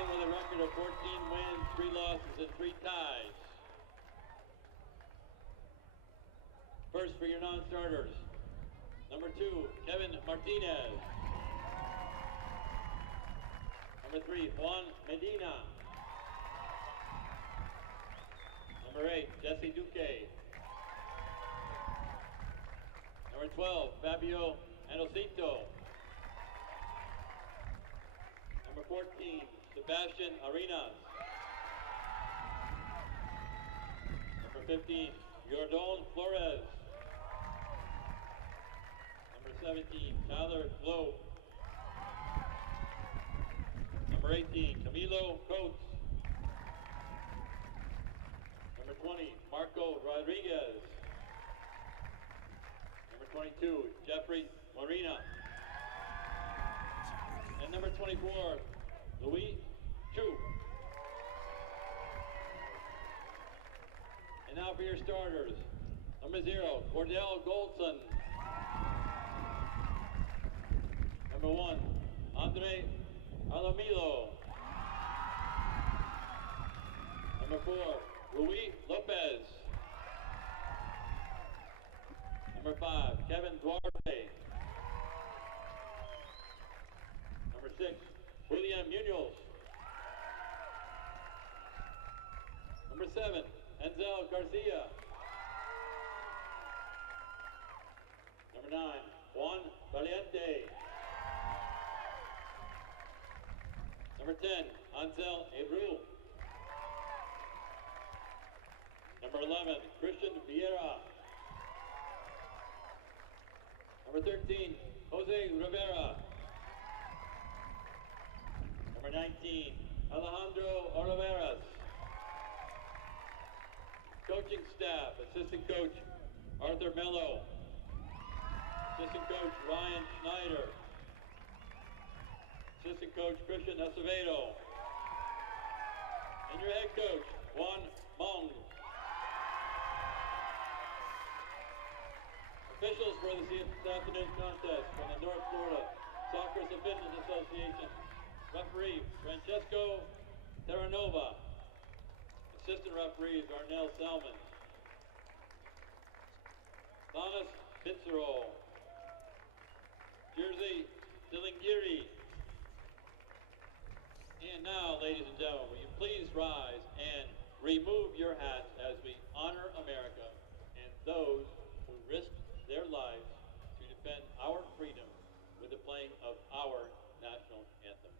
in with a record of 14 wins, 3 losses, and 3 ties. First for your non-starters, number 2, Kevin Martinez. Number 3, Juan Medina. Number 8, Jesse Duque. Number 12, Fabio Andosito. Number 14, Sebastian Arenas. Number 15, Jordon Flores. Number 17, Tyler Globe. Number 18, Camilo Coates. Number 20, Marco Rodriguez. Number 22, Jeffrey Marina. And number 24, Louis Chu. And now for your starters. Number 0, Cordell Goldson. Number 1, Andre Alamilo. Number 4, Luis Lopez. Number 5, Kevin Duarte. Number 6, William Munoz. Number 7, Enzel Garcia. Number 9, Juan Valiente. Number 10, Ansel Abreu. Number 11, Christian Vieira. Number 13, Jose Rivera. Number 19, Alejandro Oliveras. Coaching staff, assistant coach Arthur Mello. Assistant coach Ryan Schneider. Assistant coach Christian Acevedo. And your head coach, Juan Mong. Officials for this afternoon's contest from the North Florida Soccer and Fitness Association. Referee, Francesco Terranova. Assistant referees, Arnell Salmon. Thomas Pizzaro. Jersey Dillinghiri. And now, ladies and gentlemen, will you please rise and remove your hats as we honor America and those who risked their lives to defend our freedom with the playing of our national anthem.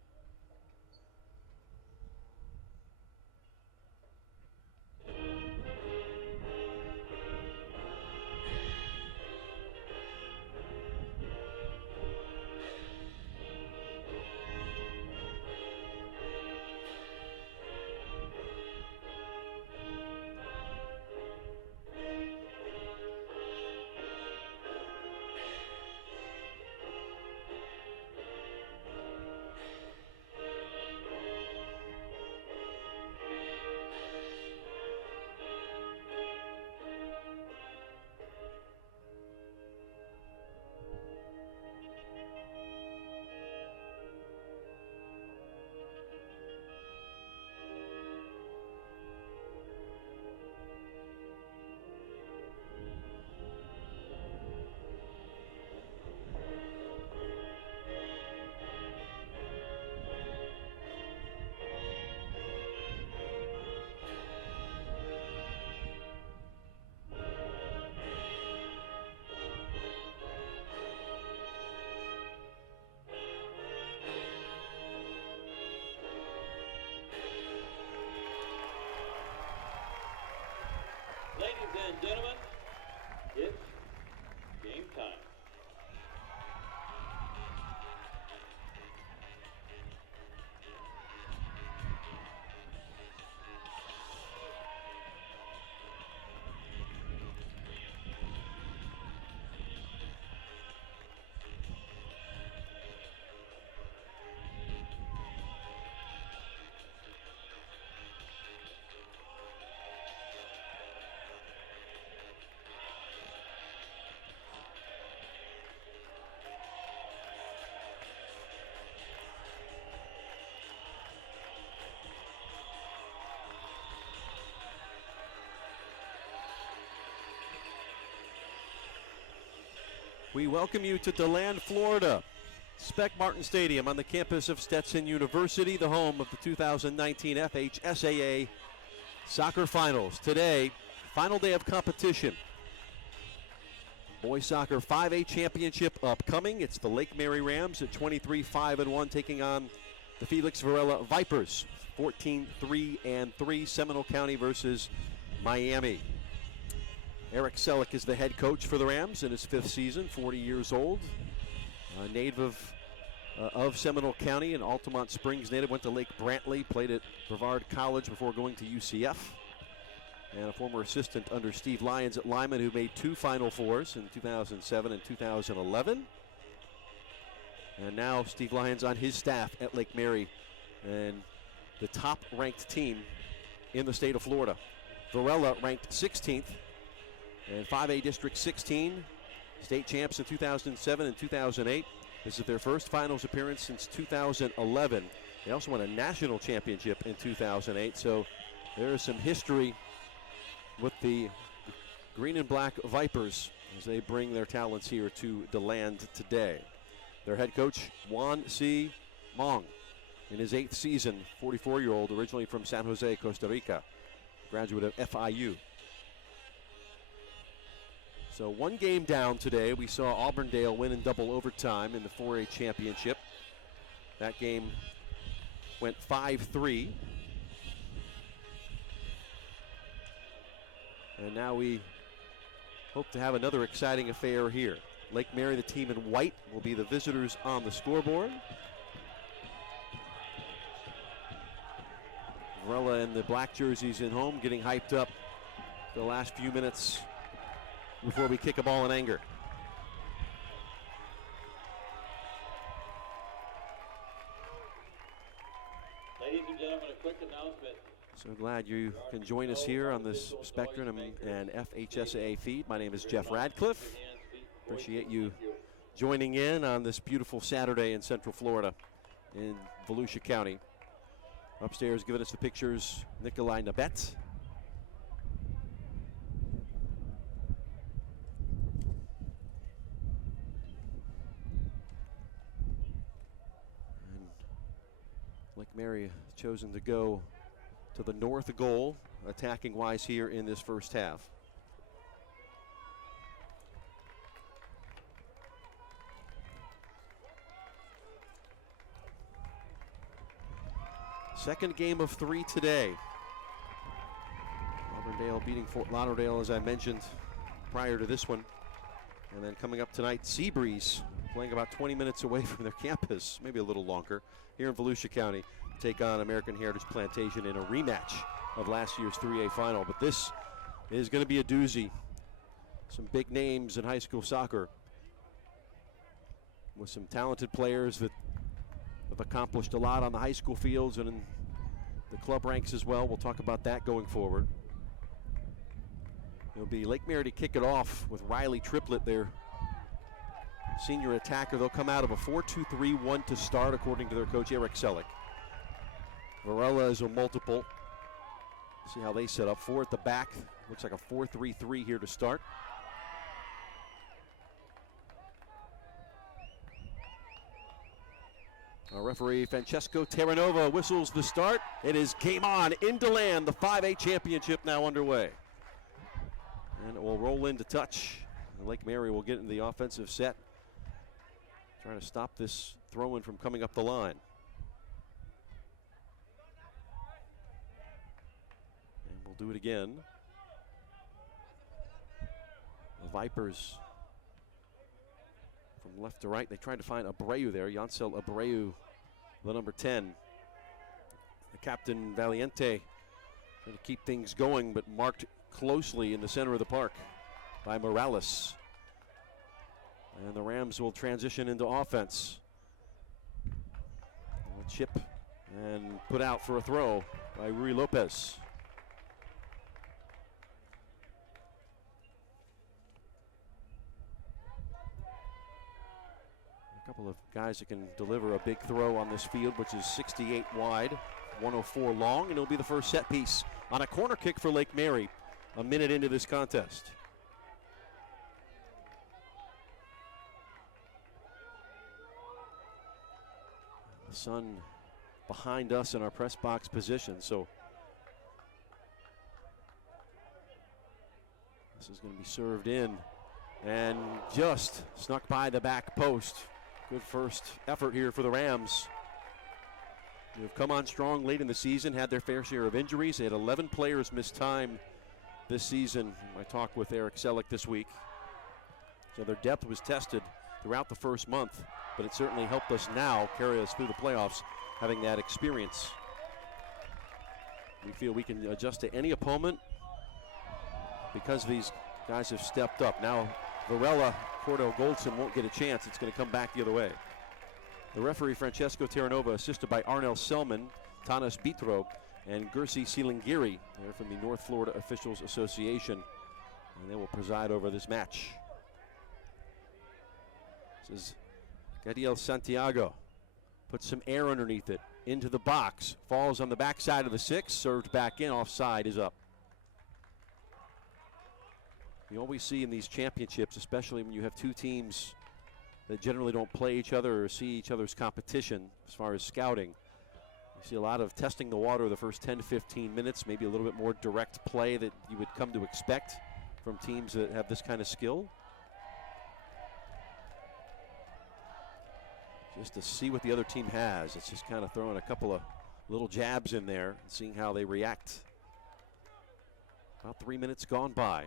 Ladies and gentlemen, it's game time. We welcome you to DeLand, Florida. Spec Martin Stadium on the campus of Stetson University, the home of the 2019 FHSAA Soccer Finals. Today, final day of competition. Boys Soccer 5A Championship upcoming. It's the Lake Mary Rams at 23-5-1 taking on the Felix Varela Vipers, 14-3-3, Seminole County versus Miami. Eric Selleck is the head coach for the Rams in his 5th season, 40 years old. A native of Seminole County, an Altamont Springs native, went to Lake Brantley, played at Brevard College before going to UCF. And a former assistant under Steve Lyons at Lyman, who made 2 Final Fours in 2007 and 2011. And now Steve Lyons on his staff at Lake Mary, and the top-ranked team in the state of Florida. Varela ranked 16th, and 5A District 16, state champs in 2007 and 2008. This is their first finals appearance since 2011. They also won a national championship in 2008, so there is some history with the Green and Black Vipers as they bring their talents here to DeLand today. Their head coach, Juan C. Mong, in his 8th season, 44-year-old, originally from San Jose, Costa Rica, graduate of FIU. So 1 game down today. We saw Auburndale win in double overtime in the 4A championship. That game went 5-3. And now we hope to have another exciting affair here. Lake Mary, the team in white, will be the visitors on the scoreboard. Varela in the black jerseys in home, getting hyped up the last few minutes before we kick a ball in anger. Ladies and gentlemen, a quick announcement. So glad you can join us here on this Spectrum and FHSAA feed. My name is Jeff Radcliffe. Appreciate you joining in on this beautiful Saturday in Central Florida in Volusia County. Upstairs giving us the pictures, Nikolai Nabet. And Lake Mary has chosen to go to the north goal, attacking wise here in this first half. Second game of 3 today. Auburndale beating Fort Lauderdale, as I mentioned prior to this one. And then coming up tonight, Seabreeze playing about 20 minutes away from their campus, maybe a little longer, here in Volusia County, take on American Heritage Plantation in a rematch of last year's 3A final. But this is going to be a doozy. Some big names in high school soccer with some talented players that have accomplished a lot on the high school fields and in the club ranks as well. We'll talk about that going forward. It'll be Lake Mary to kick it off with Riley Triplett, their senior attacker. They'll come out of a 4-2-3-1 to start, according to their coach, Eric Selleck. Varela is a multiple. See how they set up. 4 at the back. Looks like a 4-3-3 here to start. Our referee, Francesco Terranova, whistles the start. It is game on in DeLand. The 5A championship now underway. And it will roll into touch. And Lake Mary will get into the offensive set, trying to stop this throw-in from coming up the line. And we'll do it again. The Vipers from left to right. They tried to find Abreu there. Yancel Abreu, the number 10. The captain, Valiente, trying to keep things going, but marked closely in the center of the park by Morales. And the Rams will transition into offense. A chip and put out for a throw by Rui Lopez. A couple of guys that can deliver a big throw on this field, which is 68 wide, 104 long, and it'll be the first set piece on a corner kick for Lake Mary a minute into this contest. The sun behind us in our press box position, so this is going to be served in and just snuck by the back post. Good first effort here for the Rams. They've come on strong late in the season, had their fair share of injuries. They had 11 players miss time this season. I talked with Eric Selleck this week. So their depth was tested throughout the first month, but it certainly helped us now carry us through the playoffs, having that experience. We feel we can adjust to any opponent because these guys have stepped up. Now Varela, Cordell Goldson won't get a chance. It's going to come back the other way. The referee, Francesco Terranova, assisted by Arnel Selman, Tanas Bitro, and Gersi Silingiri. They're from the North Florida Officials Association, and they will preside over this match. This is Gadiel Santiago. Puts some air underneath it, into the box. Falls on the backside of the 6, served back in, offside is up. You always see in these championships, especially when you have two teams that generally don't play each other or see each other's competition as far as scouting. You see a lot of testing the water the first 10 to 15 minutes, maybe a little bit more direct play that you would come to expect from teams that have this kind of skill. Just to see what the other team has. It's just kind of throwing a couple of little jabs in there and seeing how they react. About 3 minutes gone by.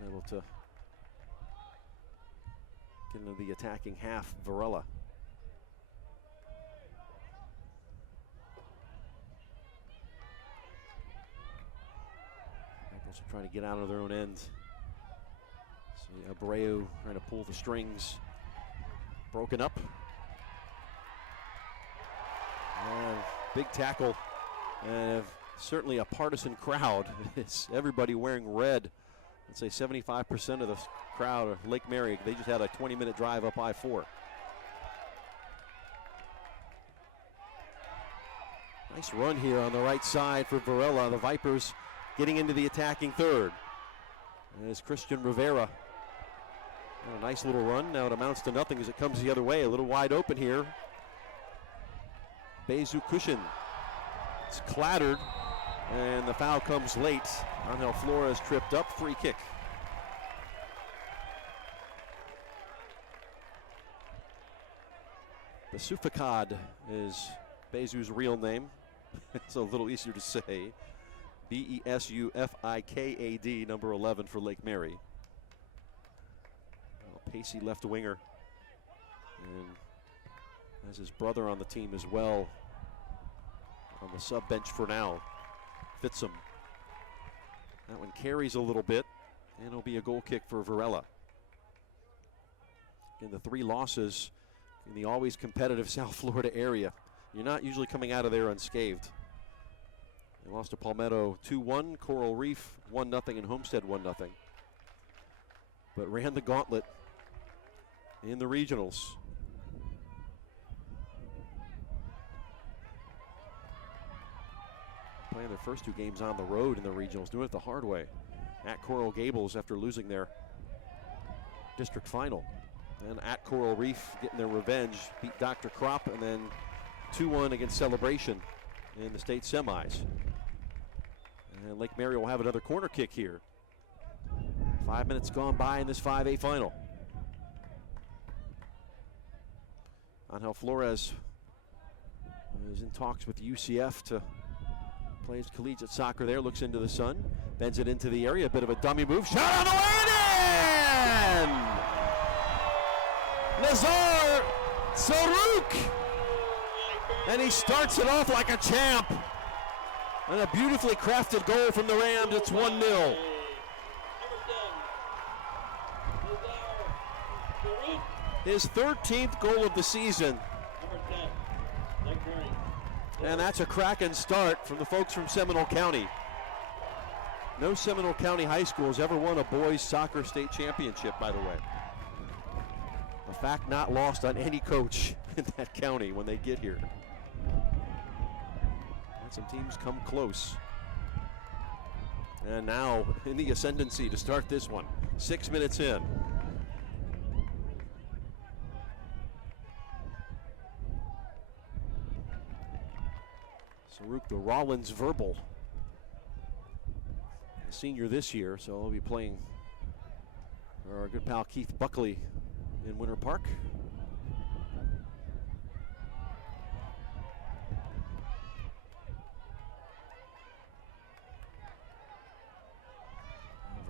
Unable to get into the attacking half, Varela. Rebels are trying to get out of their own end. See Abreu trying to pull the strings. Broken up. And big tackle. And certainly a partisan crowd. It's everybody wearing red. I'd say 75% of the crowd of Lake Mary, they just had a 20-minute drive up I-4. Nice run here on the right side for Varela. The Vipers getting into the attacking third. As Christian Rivera. A nice little run. Now it amounts to nothing as it comes the other way. A little wide open here. Bezu Cushion. It's clattered. And the foul comes late. Angel Flores tripped up, free kick. Besufakad is Bezu's real name. It's a little easier to say. Besufikad, number 11 for Lake Mary. Pacey left winger. And has his brother on the team as well. On the sub bench for now. Fits him. That one carries a little bit, and it'll be a goal kick for Varela. In the 3 losses in the always competitive South Florida area, you're not usually coming out of there unscathed. They lost to Palmetto 2-1, Coral Reef 1-0, and Homestead 1-0. But ran the gauntlet in the regionals. Playing their first 2 games on the road in the regionals, doing it the hard way. At Coral Gables after losing their district final. And at Coral Reef getting their revenge, beat Dr. Kropp, and then 2-1 against Celebration in the state semis. And Lake Mary will have another corner kick here. 5 minutes gone by in this 5A final. Angel Flores is in talks with UCF to plays collegiate soccer there, looks into the sun, bends it into the area, a bit of a dummy move, shot on the way and in! Nazar Sarouk! And he starts it off like a champ. And a beautifully crafted goal from the Rams, it's 1-0. His 13th goal of the season. And that's a cracking start from the folks from Seminole County. No Seminole County high school has ever won a boys soccer state championship, by the way. A fact not lost on any coach in that county when they get here. And some teams come close. And now in the ascendancy to start this one. 6 minutes in. Saruk, the Rollins Verbal, a senior this year, so he'll be playing for our good pal Keith Buckley in Winter Park.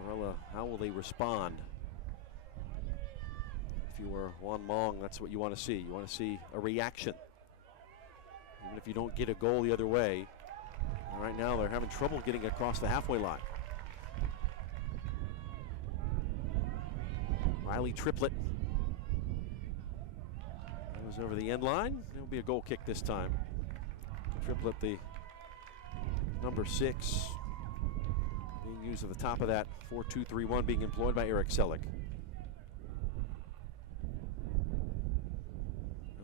Varela, how will they respond? If you were Juan Mong, that's what you want to see. You want to see a reaction. Even if you don't get a goal the other way. And right now they're having trouble getting across the halfway line. Riley triplet. Goes over the end line. It'll be a goal kick this time. Triplet, the number 6, being used at the top of that 4-2-3-1, being employed by Eric Selleck.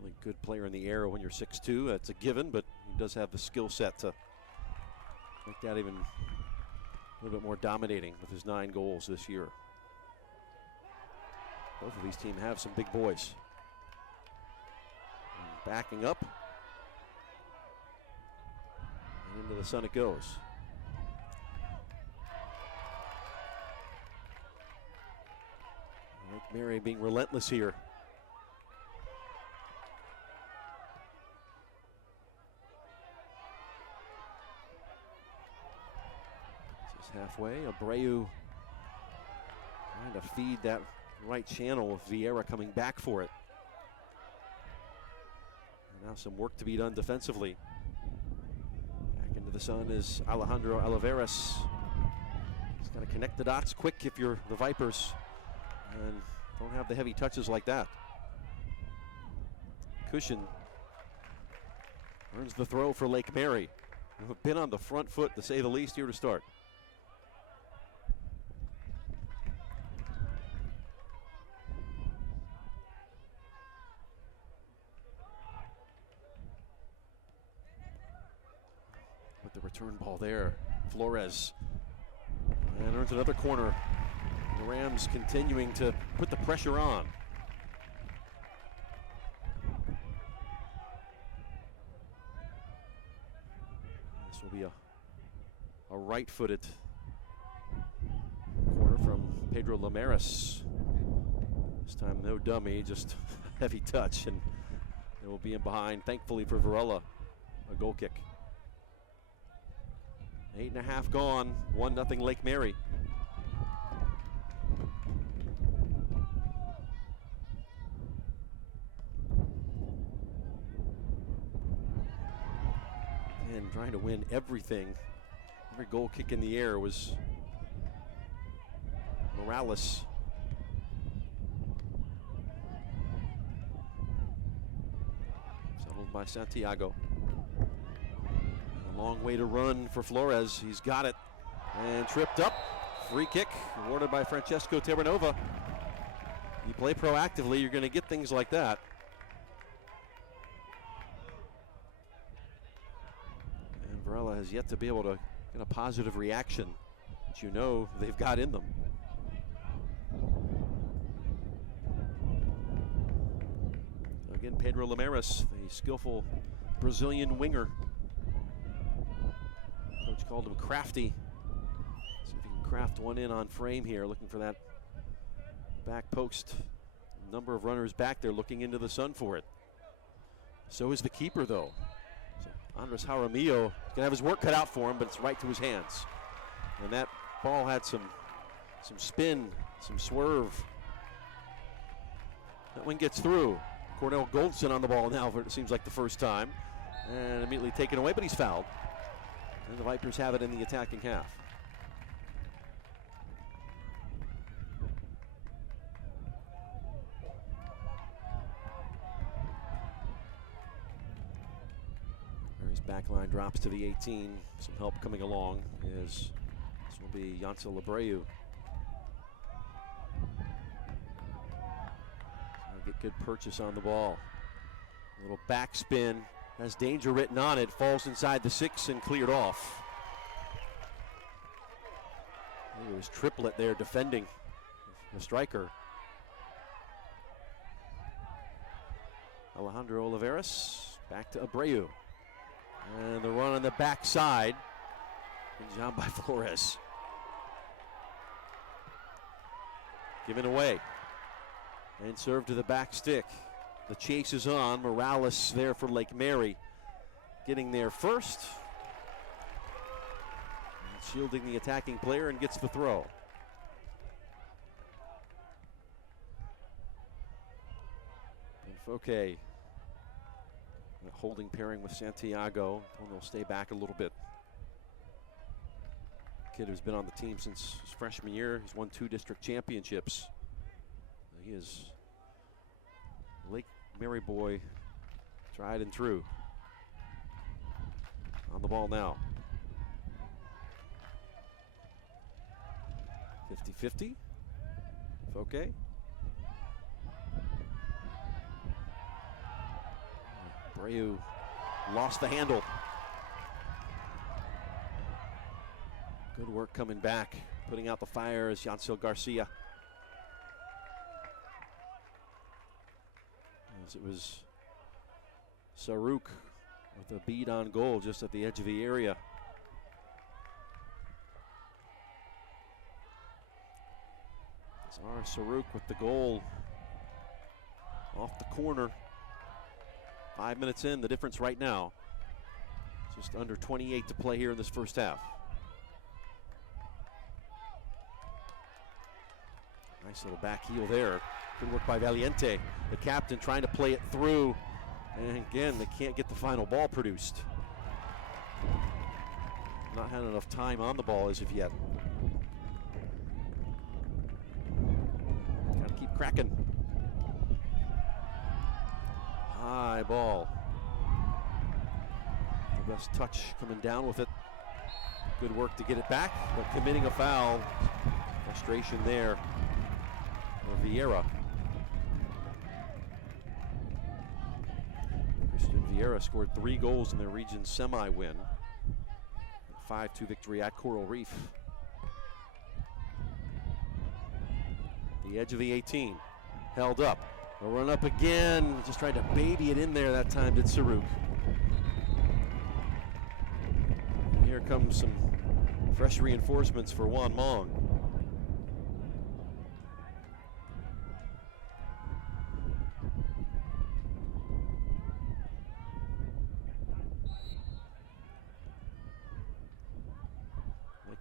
Really good player in the air when you're 6'2". That's a given, but he does have the skill set to make that even a little bit more dominating with his 9 goals this year. Both of these teams have some big boys. And backing up. And into the sun it goes. Lake Mary being relentless here. This is halfway. Abreu trying to feed that right channel with Vieira coming back for it. And now some work to be done defensively. Back into the sun is Alejandro Oliveras. He's got to connect the dots quick if you're the Vipers and don't have the heavy touches like that. Cushion earns the throw for Lake Mary, who have been on the front foot, to say the least, here to start. With the return ball there, Flores, and earns another corner. The Rams continuing to put the pressure on. This will be a right-footed corner from Pedro Lamaris. This time no dummy, just heavy touch, and it will be in behind, thankfully for Varela, a goal kick. 8.5 gone, 1-0 Lake Mary. And trying to win everything. Every goal kick in the air was Morales. Settled by Santiago. A long way to run for Flores. He's got it. And tripped up. Free kick awarded by Francesco Terranova. You play proactively, you're going to get things like that. And Varela has yet to be able to get a positive reaction that you know they've got in them. So again, Pedro Lamaris, the skillful Brazilian winger. Coach called him crafty. See if he can craft one in on frame here, looking for that back post. A number of runners back there looking into the sun for it. So is the keeper, though. So Andres Jaramillo is going to have his work cut out for him, but it's right to his hands. And that ball had some spin, some swerve. That one gets through. Cornell Goldson on the ball now for it seems like the first time. And immediately taken away, but he's fouled. And the Vipers have it in the attacking half. Mary's back line drops to the 18. Some help coming along is this will be Yancel Abreu. Get good purchase on the ball. A little backspin. Has danger written on it, falls inside the 6 and cleared off. It was Triplet there defending the striker. Alejandro Oliveras back to Abreu. And the run on the backside. Good job by Flores. Given away. And served to the back stick. The chase is on. Morales there for Lake Mary. Getting there first. And shielding the attacking player and gets the throw. And Fouquet. That holding pairing with Santiago. And they'll stay back a little bit. Kid who's been on the team since his freshman year. He's won 2 district championships. He is Lake Mary boy, tried and true. On the ball now. 50-50. Fouquet. Breu lost the handle. Good work coming back. Putting out the fire is Yancel Garcia. As it was Saruk with a bead on goal just at the edge of the area. Zara Saruk with the goal off the corner. 5 minutes in, the difference right now. Just under 28 to play here in this first half. Nice little back heel there. Good work by Valiente, the captain, trying to play it through. And again, they can't get the final ball produced. Not had enough time on the ball as of yet. Got to keep cracking. High ball. The best touch coming down with it. Good work to get it back, but committing a foul. Frustration there for Vieira. Vieira scored 3 goals in their region semi-win. 5-2 victory at Coral Reef. The edge of the 18. Held up. A run up again. Just tried to baby it in there that time, did Saruk. And here comes some fresh reinforcements for Juan Mong.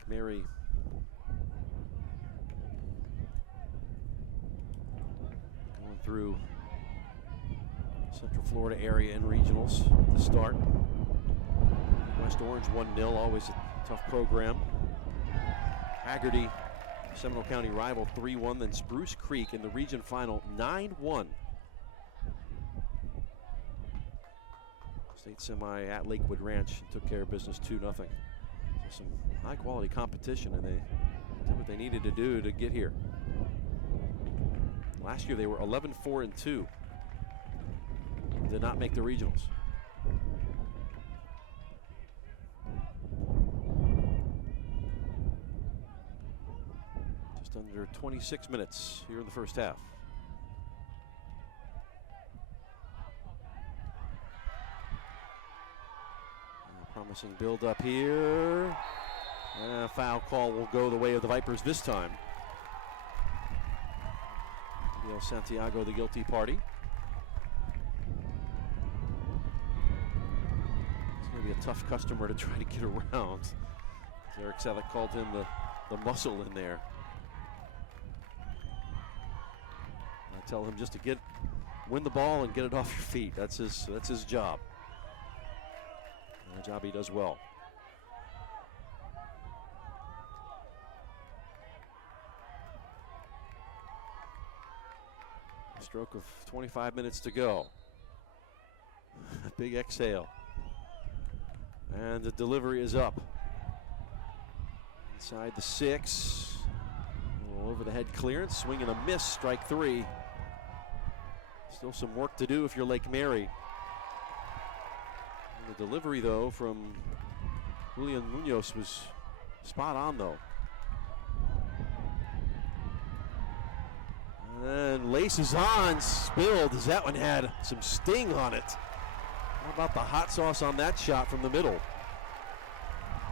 Mary going through Central Florida area in regionals to start. West Orange 1-0, always a tough program. Haggerty, Seminole County rival, 3-1. Then Spruce Creek in the region final, 9-1. State semi at Lakewood Ranch took care of business 2-0. So some high quality competition, and they did what they needed to do to get here. Last year they were 11-4-2. Did not make the regionals. Just under 26 minutes here in the first half. Promising build up here. Foul call will go the way of the Vipers this time. Miguel Santiago, the guilty party. It's going to be a tough customer to try to get around. Eric Selleck called him the muscle in there. I tell him just to win the ball and get it off your feet. That's his job. And a job he does well. A stroke of 25 minutes to go. Big exhale. And the delivery is up. Inside the 6. A little over the head clearance. Swing and a miss, strike 3. Still some work to do if you're Lake Mary. The delivery, though, from Julian Munoz was spot on, though. And laces on, spilled, as that one had some sting on it. How about the hot sauce on that shot from the middle?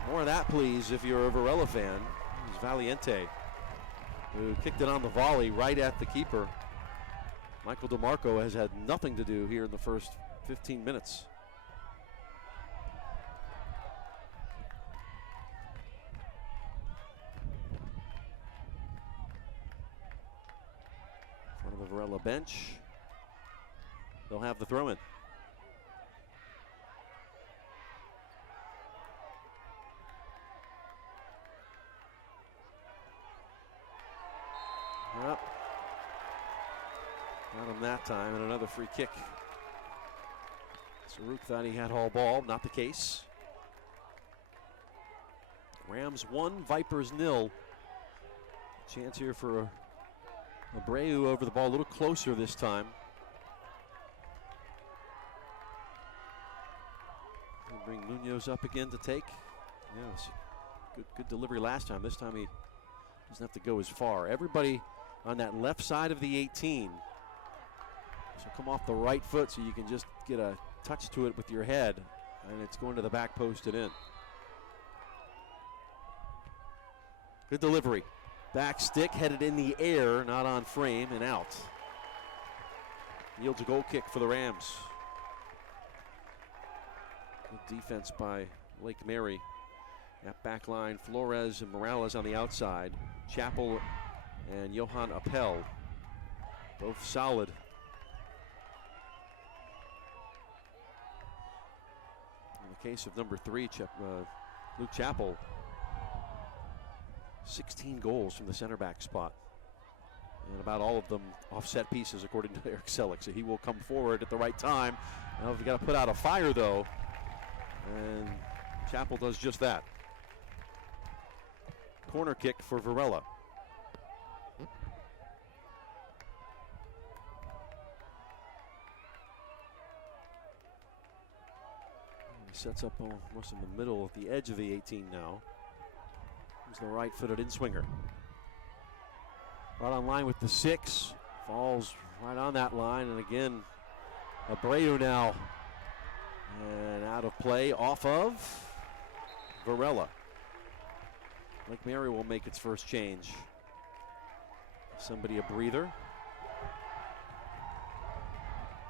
More of that, please, if you're a Varela fan. It was Valiente who kicked it on the volley right at the keeper. Michael DeMarco has had nothing to do here in the first 15 minutes. In front of the Varela bench. They'll have the throw-in. Yep. Got him that time, and another free kick. Saruk thought he had all ball, not the case. Rams 1, Vipers 0. Chance here for Abreu over the ball, a little closer this time. He'll bring Munoz up again to take. Yes, good delivery last time. This time he doesn't have to go as far. Everybody on that left side of the 18. So come off the right foot so you can just get a touch to it with your head. And it's going to the back post and in. Good delivery. Back stick headed in the air, not on frame, and out. Yields a goal kick for the Rams. Good defense by Lake Mary. That back line, Flores and Morales on the outside. Chappell and Johan Appel, both solid. In the case of number 3, Luke Chappell, 16 goals from the center back spot. And about all of them offset pieces, according to Eric Selleck. So he will come forward at the right time. Now we've got to put out a fire, though. And Chappell does just that. Corner kick for Varela. He sets up almost in the middle, at the edge of the 18 now. He's the right-footed in-swinger. Right on line with the 6. Falls right on that line, and again, Abreu now. And out of play off of Varela. Lake Mary will make its first change. Somebody a breather.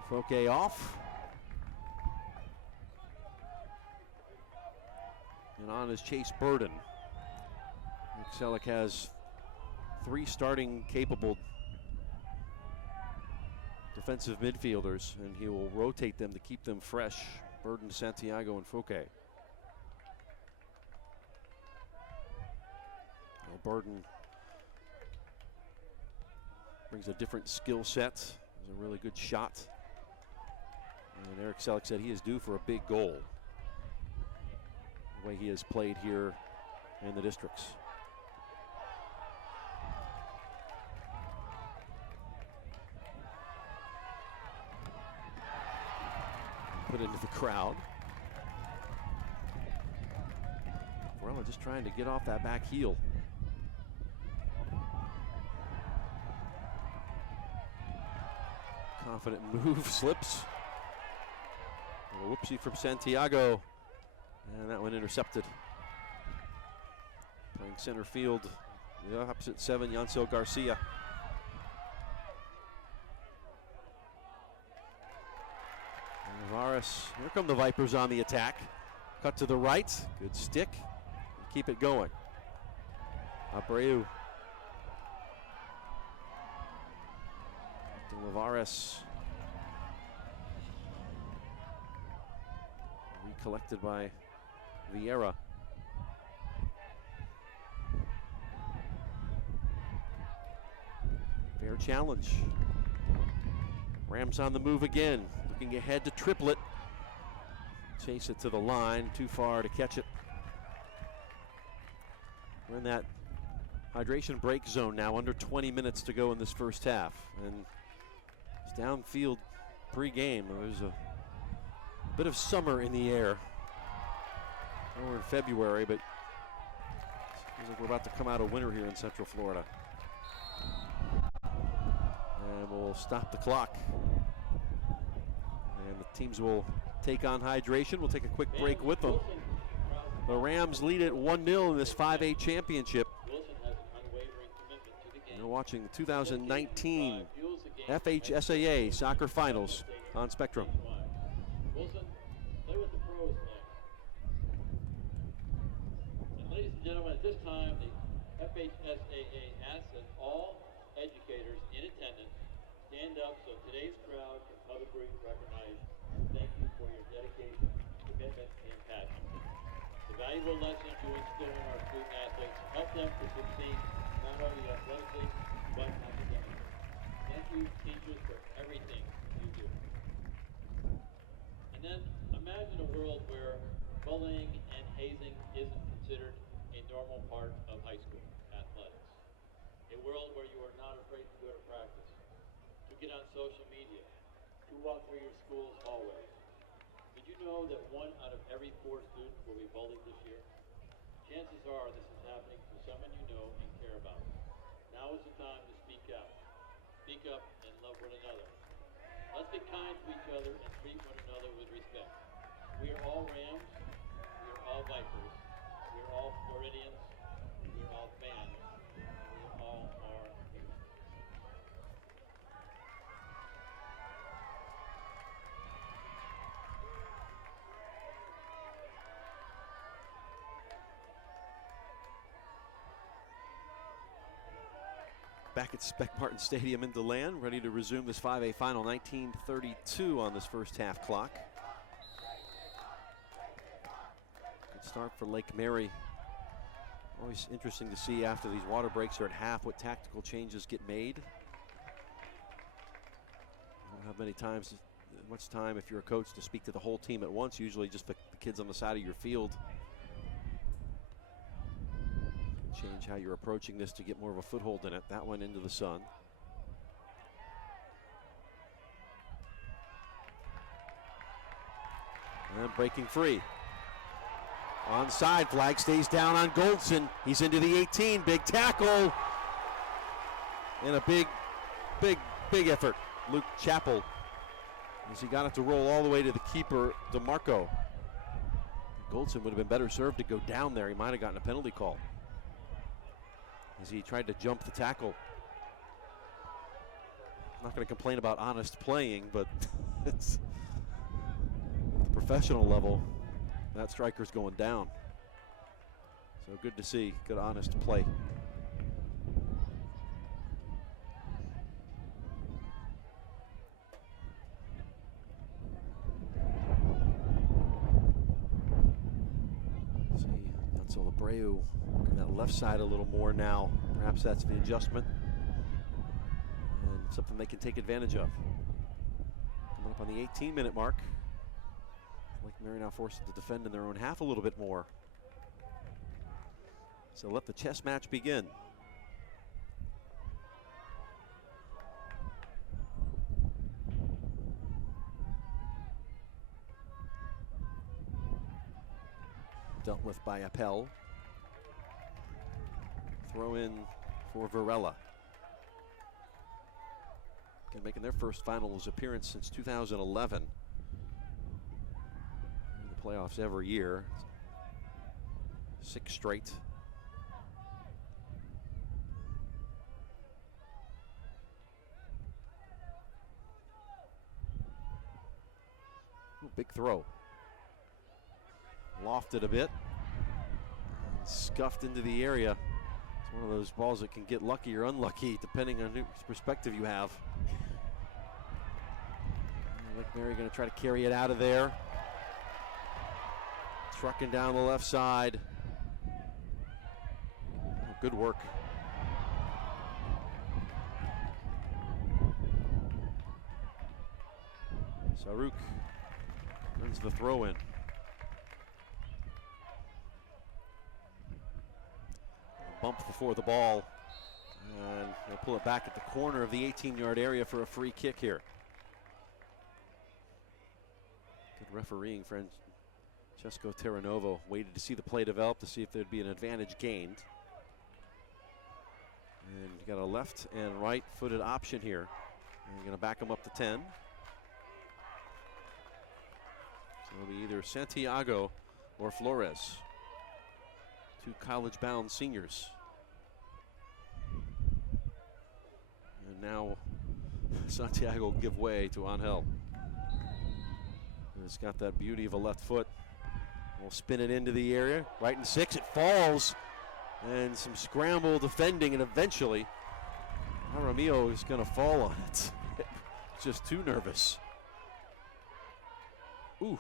Fouquet off. And on is Chase Burden. Selleck has 3 starting capable defensive midfielders, and he will rotate them to keep them fresh. Burden, Santiago, and Fouquet. Well, Burden brings a different skill set. He's a really good shot. And Eric Selleck said he is due for a big goal. The way he has played here in the districts. Put into the crowd. Varela just trying to get off that back heel. Confident move, slips. A whoopsie from Santiago. And that one intercepted. Playing center field, the opposite 7, Yancel Garcia. Navarez, here come the Vipers on the attack. Cut to the right, good stick. Keep it going. Abreu. To Navarez. Recollected by Vieira. Fair challenge. Rams on the move again. Looking ahead to triplet. Chase it to the line, too far to catch it. We're in that hydration break zone now, under 20 minutes to go in this first half. And it's downfield pre-game. There's a bit of summer in the air. We're in February, but seems like we're about to come out of winter here in Central Florida. And we'll stop the clock. And the teams will take on hydration. We'll take a quick break with them. The Rams lead it 1-0 in this 5A championship. You're watching the 2019 FHSAA Soccer Finals on Spectrum. Wilson, play with the pros now. And ladies and gentlemen, at this time, the FHSAA asks that all educators in attendance stand up so today's crowd can publicly recognize and thank you for your dedication, commitment, and passion. The valuable lessons you instill in our student athletes help them to succeed not only athletically, but academically. Thank you, teachers, for everything you do. And then imagine a world where bullying and hazing isn't considered a normal part of high school athletics. A world where you are not afraid to go to practice, to get on social media, to walk through your school's hallways. Did you know that 1 out of every 4 students will be bullied this year? Chances are this is happening to someone you know and care about. Now is the time to speak out. Speak up and love one another. Let's be kind to each other and treat one another with respect. We are all Rams. We are all Vipers. We are all Floridians. We are all fans. We all are human. Back at Spec Martin Stadium in DeLand, ready to resume this 5A final. 19:32 on this first half clock. Good start for Lake Mary. Always interesting to see after these water breaks are at half what tactical changes get made. You don't have much time if you're a coach to speak to the whole team at once, usually just the kids on the side of your field. Change how you're approaching this to get more of a foothold in it. That went into the sun. And breaking free. Onside, flag stays down on Goldson. He's into the 18, big tackle. And a big effort. Luke Chappell, as he got it to roll all the way to the keeper, DeMarco. Goldson would have been better served to go down there. He might have gotten a penalty call as he tried to jump the tackle. I'm not going to complain about honest playing, but it's at the professional level, that striker's going down. So good to see, good honest play. See, Nansel Abreu working that left side a little more now. Perhaps that's the adjustment and something they can take advantage of. Coming up on the 18-minute mark. Lake Mary now forced to defend in their own half a little bit more. So let the chess match begin. Dealt with by Appel. Throw in for Varela. Again, making their first finals appearance since 2011. In the playoffs every year. 6 straight. Ooh, big throw. Lofted a bit. Scuffed into the area. It's one of those balls that can get lucky or unlucky depending on whose perspective you have. Lake Mary going to try to carry it out of there. Trucking down the left side. Oh, good work. Saruk runs the throw in. Bump before the ball, and they'll pull it back at the corner of the 18-yard area for a free kick here. Good refereeing, Francesco Terranovo waited to see the play develop to see if there'd be an advantage gained. And you got a left and right-footed option here. And you're going to back them up to 10. It'll be either Santiago or Flores. Two college-bound seniors. And now Santiago will give way to Angel. And it's got that beauty of a left foot. We'll spin it into the area. Right in 6, it falls. And some scramble defending, and eventually Jaramillo is going to fall on it. Just too nervous. Ooh.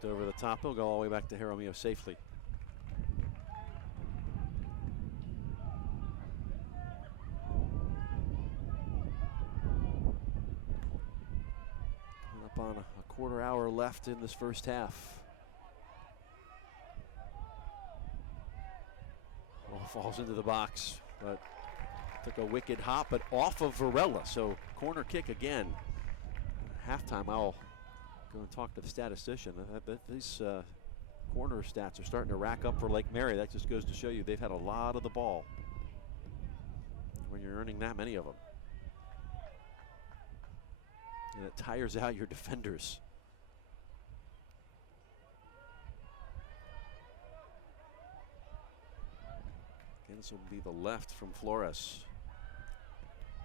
Tipped over the top. He'll go all the way back to Jaramillo safely. Up on a quarter hour left in this first half. Ball falls into the box, but took a wicked hop, but off of Varela. So corner kick again. Halftime, I'll go and talk to the statistician. These corner stats are starting to rack up for Lake Mary. That just goes to show you they've had a lot of the ball when you're earning that many of them. And it tires out your defenders. Again, this will be the left from Flores.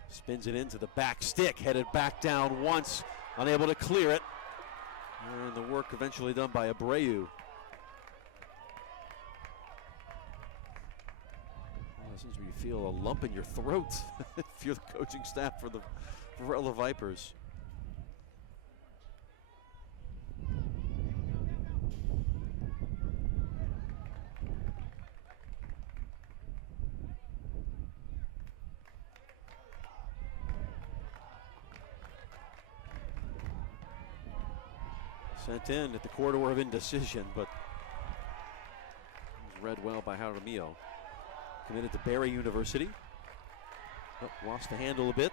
Spins it into the back stick, headed back down once, unable to clear it. And the work eventually done by Abreu. Well, it seems to be you feel a lump in your throat if you're the coaching staff for the Varela Vipers. Sent in at the corridor of indecision, but it was read well by Jaramillo. Committed to Barry University. Oh, lost the handle a bit.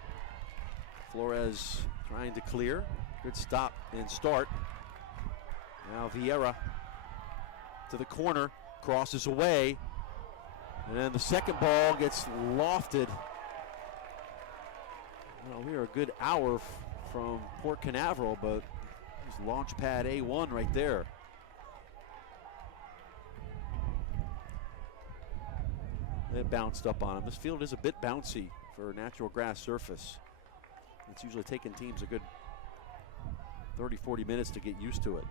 Flores trying to clear. Good stop and start. Now Vieira to the corner, crosses away. And then the second ball gets lofted. Well, we are a good hour from Port Canaveral, but launch pad A1 right there. It bounced up on him. This field is a bit bouncy for a natural grass surface. It's usually taking teams a good 30-40 minutes to get used to it.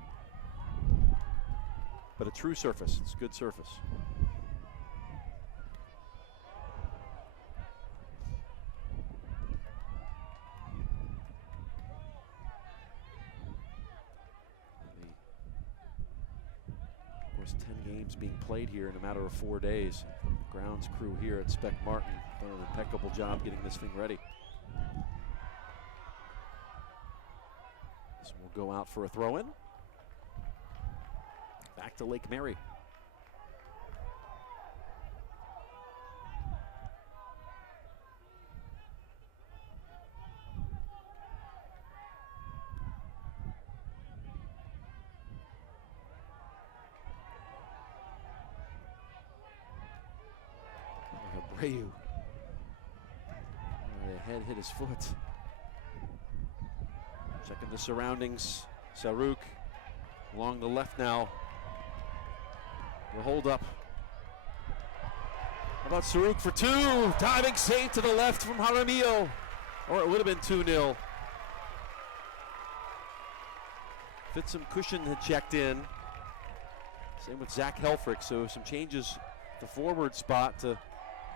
But a true surface, it's a good surface. Being played here in a matter of 4 days. The grounds crew here at Spec Martin done an impeccable job getting this thing ready. So we'll go out for a throw-in. Back to Lake Mary. Abreu. The head hit his foot. Checking the surroundings. Saruk along the left now. The hold up. How about Saruk for 2? Diving save to the left from Jaramillo. Or it would have been 2-0. Fitzum Cushion had checked in. Same with Zach Helfrich, so some changes the forward spot to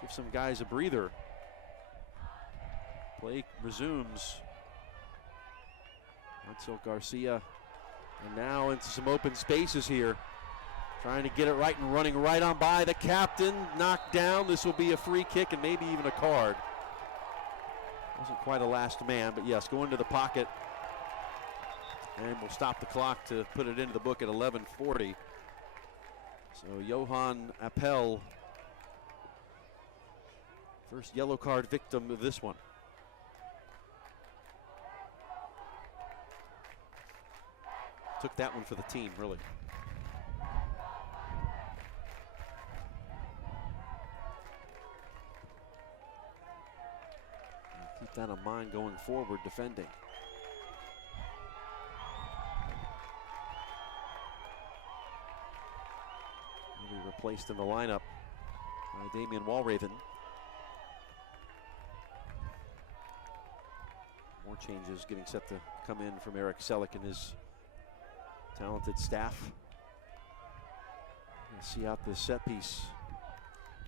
give some guys a breather. Play resumes until Garcia. And now into some open spaces here. Trying to get it right and running right on by the captain. Knocked down. This will be a free kick and maybe even a card. Wasn't quite a last man, but yes, go into the pocket. And we'll stop the clock to put it into the book at 11:40. So Johan Appel, first yellow card victim of this one. Took that one for the team, really. Keep that in mind going forward, defending. He'll be replaced in the lineup by Damian Walraven. More changes getting set to come in from Eric Selleck and his talented staff. See out the set piece.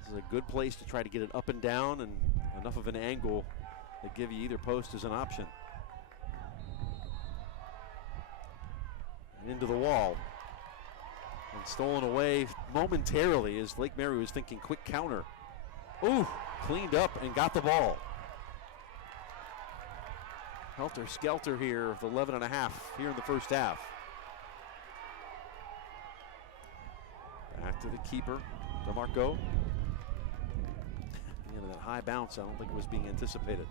This is a good place to try to get it up and down and enough of an angle that give you either post as an option. And into the wall. And stolen away momentarily as Lake Mary was thinking quick counter. Ooh, cleaned up and got the ball. Helter skelter here with 11 and a half here in the first half. Back to the keeper, DeMarco. Into that high bounce, I don't think it was being anticipated.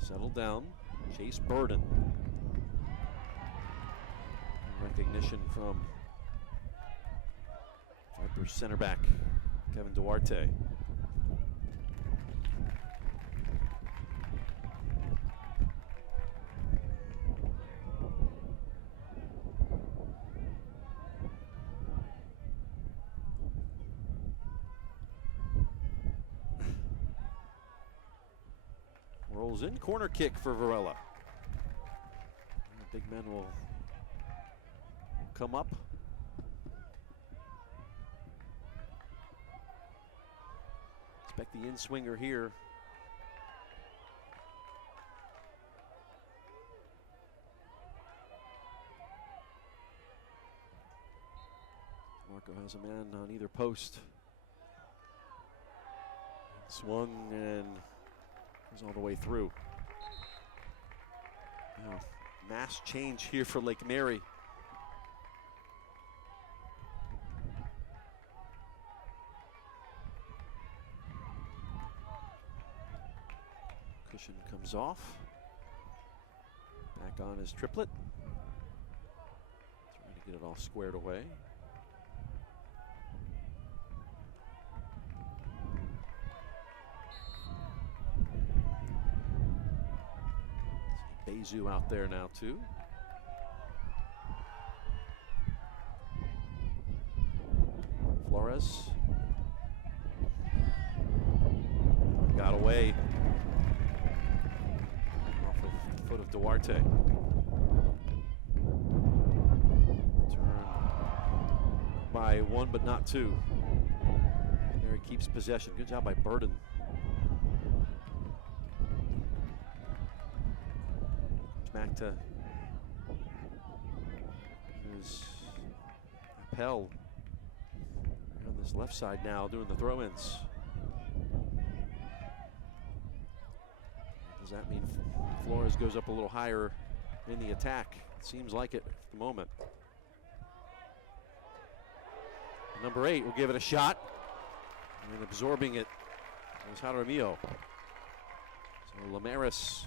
Settled down, Chase Burden. Recognition from Vipers center back, Kevin Duarte. Rolls in, corner kick for Varela. The big men will come up. Expect the in-swinger here. Marco has a man on either post. Swung and goes all the way through. Now, mass change here for Lake Mary. Cushion comes off. Back on his triplet. Trying to get it all squared away. Bezu out there now too. Flores. Got away. Off of the foot of Duarte. Turn by one but not two. There he keeps possession. Good job by Burden. Back to his Appel on this left side now doing the throw-ins. Does that mean Flores goes up a little higher in the attack? It seems like it at the moment. Number 8 will give it a shot. And absorbing it was Jaramillo. So Lamaris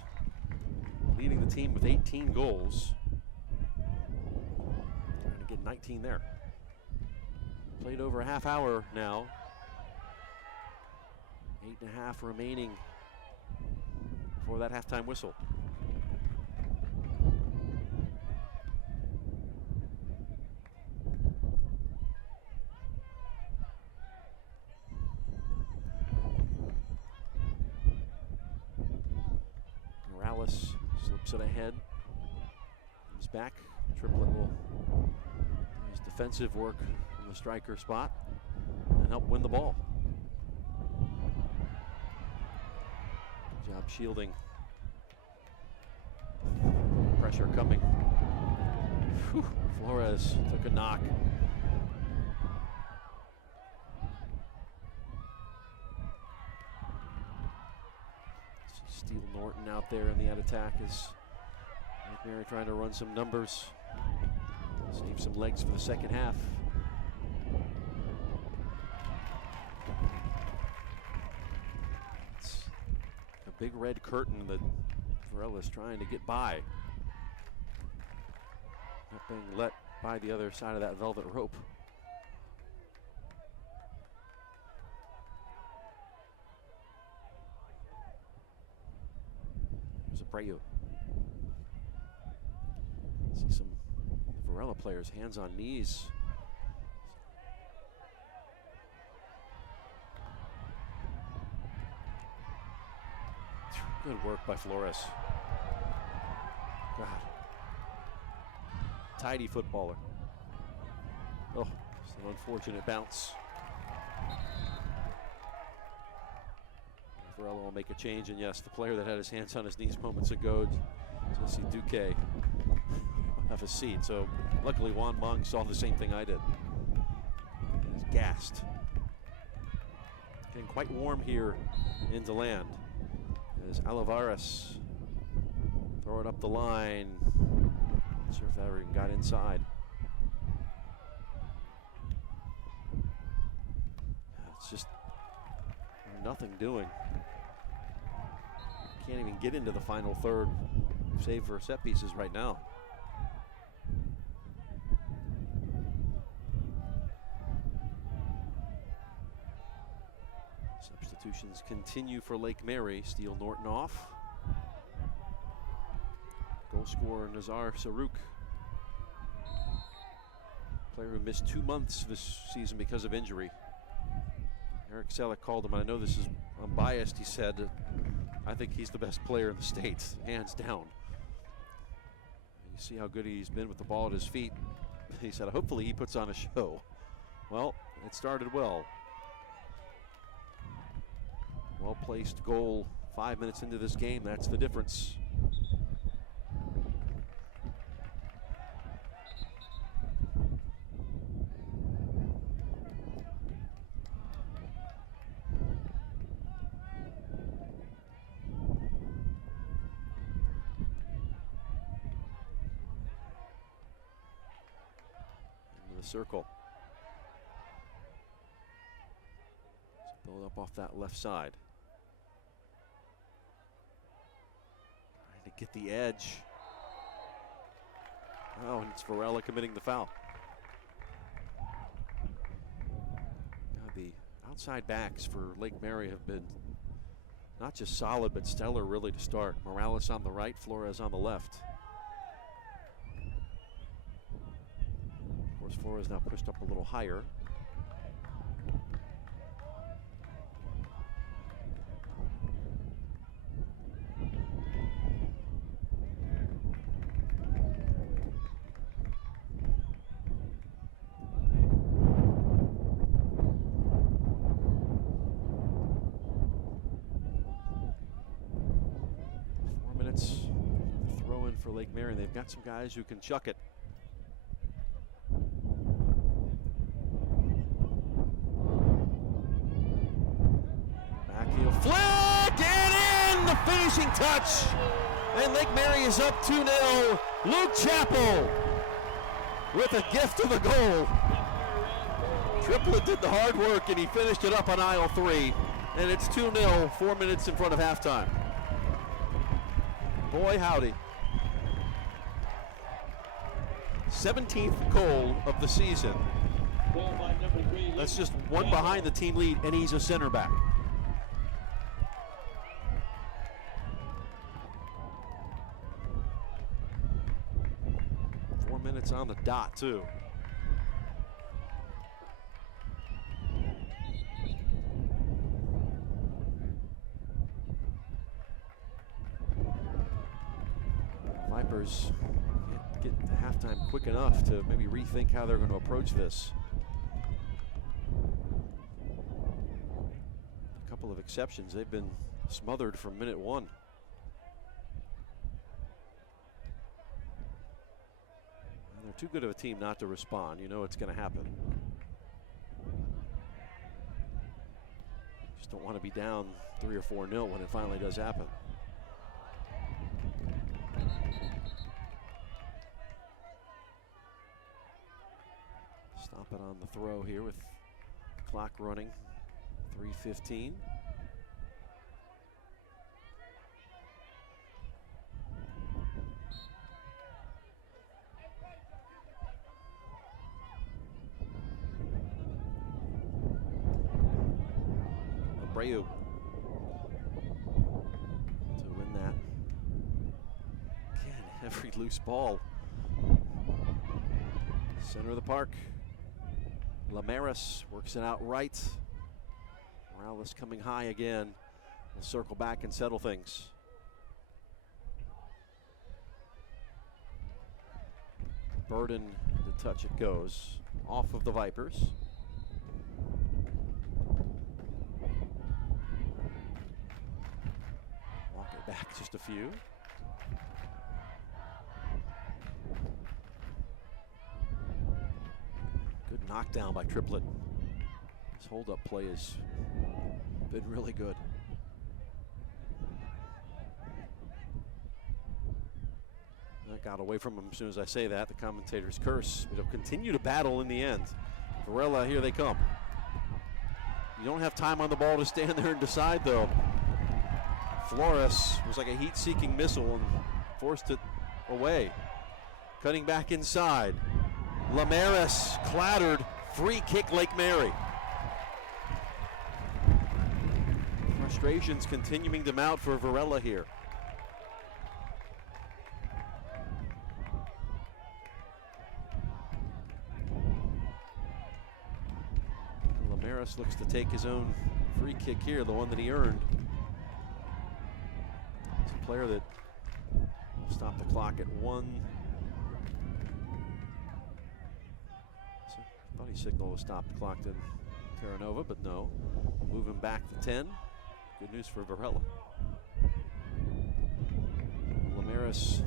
leading the team with 18 goals. Trying to get 19 there. Played over a half hour now. 8.5 remaining before that halftime whistle. Morales slips it ahead. Comes back. Triplet will do his defensive work from the striker spot and help win the ball. Good job shielding. Pressure coming. Whew. Flores took a knock. Steele Norton out there in the out attack as Lake Mary trying to run some numbers, save some legs for the second half. It's a big red curtain that Varela's trying to get by. Not being let by the other side of that velvet rope. Abreu. See some Varela players, hands on knees. Good work by Flores. God. Tidy footballer. Oh, it's an unfortunate bounce. Varela will make a change, and yes, the player that had his hands on his knees moments ago, Jesse Duque, have a seat. So luckily Juan Mung saw the same thing I did. He's gassed. Getting quite warm here in DeLand. As Olivares throw it up the line. Not sure if that ever got inside. It's just nothing doing. Can't even get into the final third, save for set pieces right now. Substitutions continue for Lake Mary. Steele Norton off. Goal scorer Nazar Sarouk. Player who missed 2 months this season because of injury. Eric Selleck called him, and I know this is unbiased, he said, I think he's the best player in the state, hands down. You see how good he's been with the ball at his feet. He said, hopefully he puts on a show. Well, it started well. Well-placed goal 5 minutes into this game, that's the difference. Into the circle. Let's build up off that left side. Get the edge. Oh, and it's Varela committing the foul. God, the outside backs for Lake Mary have been not just solid, but stellar really to start. Morales on the right, Flores on the left. Of course, Flores now pushed up a little higher. For Lake Mary, and they've got some guys who can chuck it. Backheel flick and in the finishing touch, and Lake Mary is up 2-0. Luke Chappell with a gift of a goal. Triplett did the hard work and he finished it up on aisle 3, and it's 2-0, 4 minutes in front of halftime. Boy howdy. 17th goal of the season. That's just one behind the team lead, and he's a center back. Four minutes on the dot, too. Vipers get to halftime quick enough to maybe rethink how they're going to approach this. A couple of exceptions. They've been smothered from minute 1. And they're too good of a team not to respond. You know it's going to happen. Just don't want to be down 3 or 4-0 when it finally does happen. Stop it on the throw here with clock running, 3:15. Abreu to win that loose ball. Center of the park. Lamaris works it out right. Morales coming high again. We'll circle back and settle things. Burden, the touch it goes. Off of the Vipers. Walk it back just a few. Good knockdown by Triplett. His hold-up play has been really good. That got away from him as soon as I say that. The commentators curse. But he'll continue to battle in the end. Varela, here they come. You don't have time on the ball to stand there and decide, though. Flores was like a heat-seeking missile and forced it away. Cutting back inside. Lamaris clattered. Free kick, Lake Mary. Frustrations continuing to mount for Varela here. Lamaris looks to take his own free kick here, the one that he earned. It's a player that stopped the clock at 1. Thought he signaled a stop the clock to Terranova, but no. Moving back to 10. Good news for Varela. Lamaris.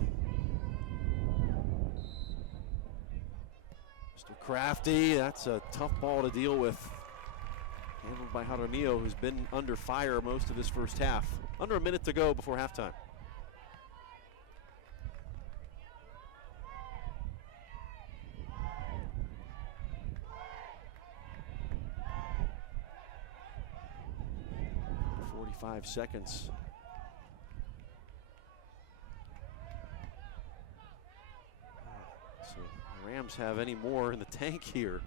Mr. Crafty, that's a tough ball to deal with. Handled by Jaramillo, who's been under fire most of this first half. Under a minute to go before halftime. Five seconds. So the Rams have any more in the tank here.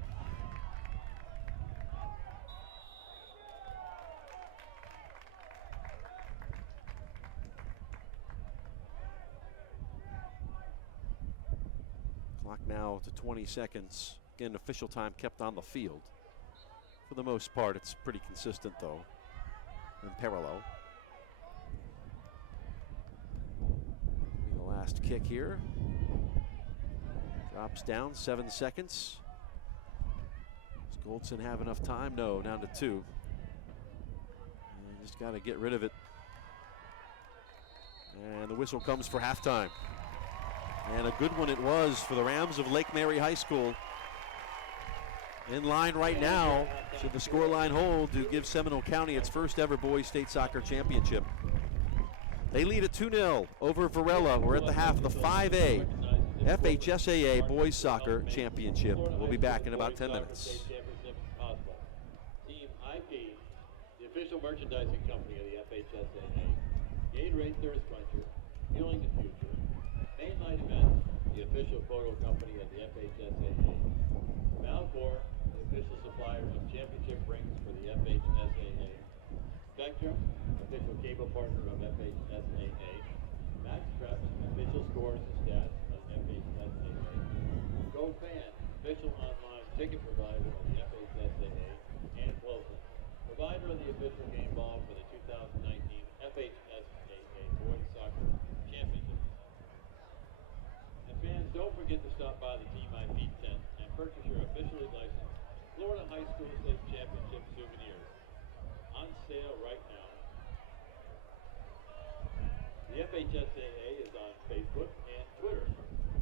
Clock now to 20 seconds. Again, official time kept on the field. For the most part, it's pretty consistent though. In parallel. The last kick here. Drops down, 7 seconds. Does Goldson have enough time? No, down to 2. And just got to get rid of it. And the whistle comes for halftime. And a good one it was for the Rams of Lake Mary High School. In line right now, should the scoreline hold, to give Seminole County its first ever boys state soccer championship. They lead at 2-0 over Varela. We're at the half of the 5A FHSAA Boys Soccer Championship. We'll be back in about 10 minutes. Team IP, the official merchandising company of the FHSAA. Gatorade Thirst Quencher, Fueling the Future. Mainline Events, the official photo company of the FHSAA. Malcor, the official supplier of championship rings for the FHSAA. Spectrum, official cable partner of FHSAA. Max Preps, official scores and stats of FHSAA. GoFan, official online ticket provider of the FHSAA. And Wilson, provider of the official game ball for the 2019 FHSAA Boys Soccer Championship. And fans, don't forget to stop by the Team IP tent and purchase your officially licensed Florida High School State Championship souvenirs. On sale right now. The FHSAA is on Facebook and Twitter.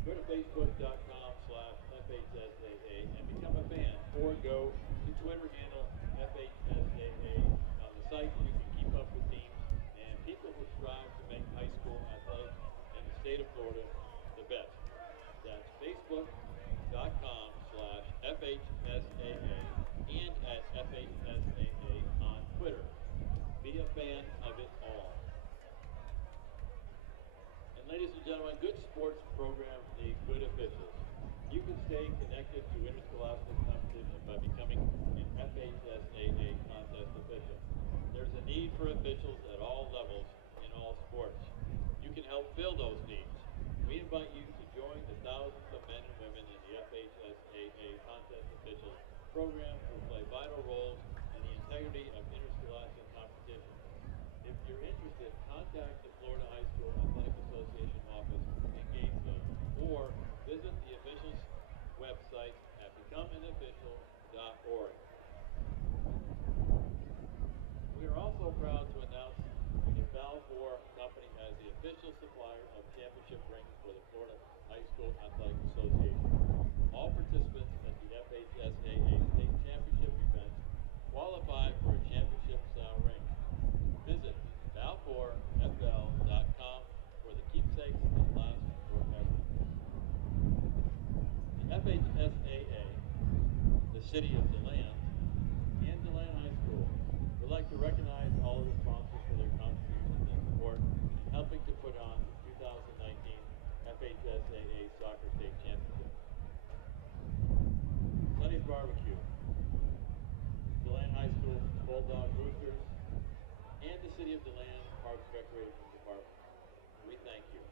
Go to facebook.com/FHSAA and become a fan, or go to Twitter handle FHSAA. On the site, you can keep up with teams and people who strive to make high school athletics in the state of Florida the best. That's facebook.com/FHSAA and at FHSAA on Twitter. Be a fan of it all. And ladies and gentlemen, good sports programs need good officials. You can stay connected to interscholastic competition by becoming an FHSAA contest official. There's a need for officials at all levels in all sports. You can help fill those needs. We We invite you to join the thousands of men and women in the FHSAA contest officials program who play vital roles in the integrity of interscholastic competition. If you're interested, contact the Florida High School Athletic Association office in Gainesville or visit the official's website at becomeanofficial.org. We are also proud to announce that Balfour Company as the official supplier of championship rings for the Florida High School Athletic Association. All participants at the FHSAA State Championship events qualify for a championship-style ring. Visit balfourfl.com for the keepsakes that last forever. The FHSAA, the City of DeLand, and DeLand High School would like to recognize all of the sponsors for their contributions and support in helping to put on the 2019 FHSAA Soccer State Championship. Sonny's Barbecue, DeLand High School Bulldog Roosters, and the City of DeLand Parks and Recreation Department. We thank you.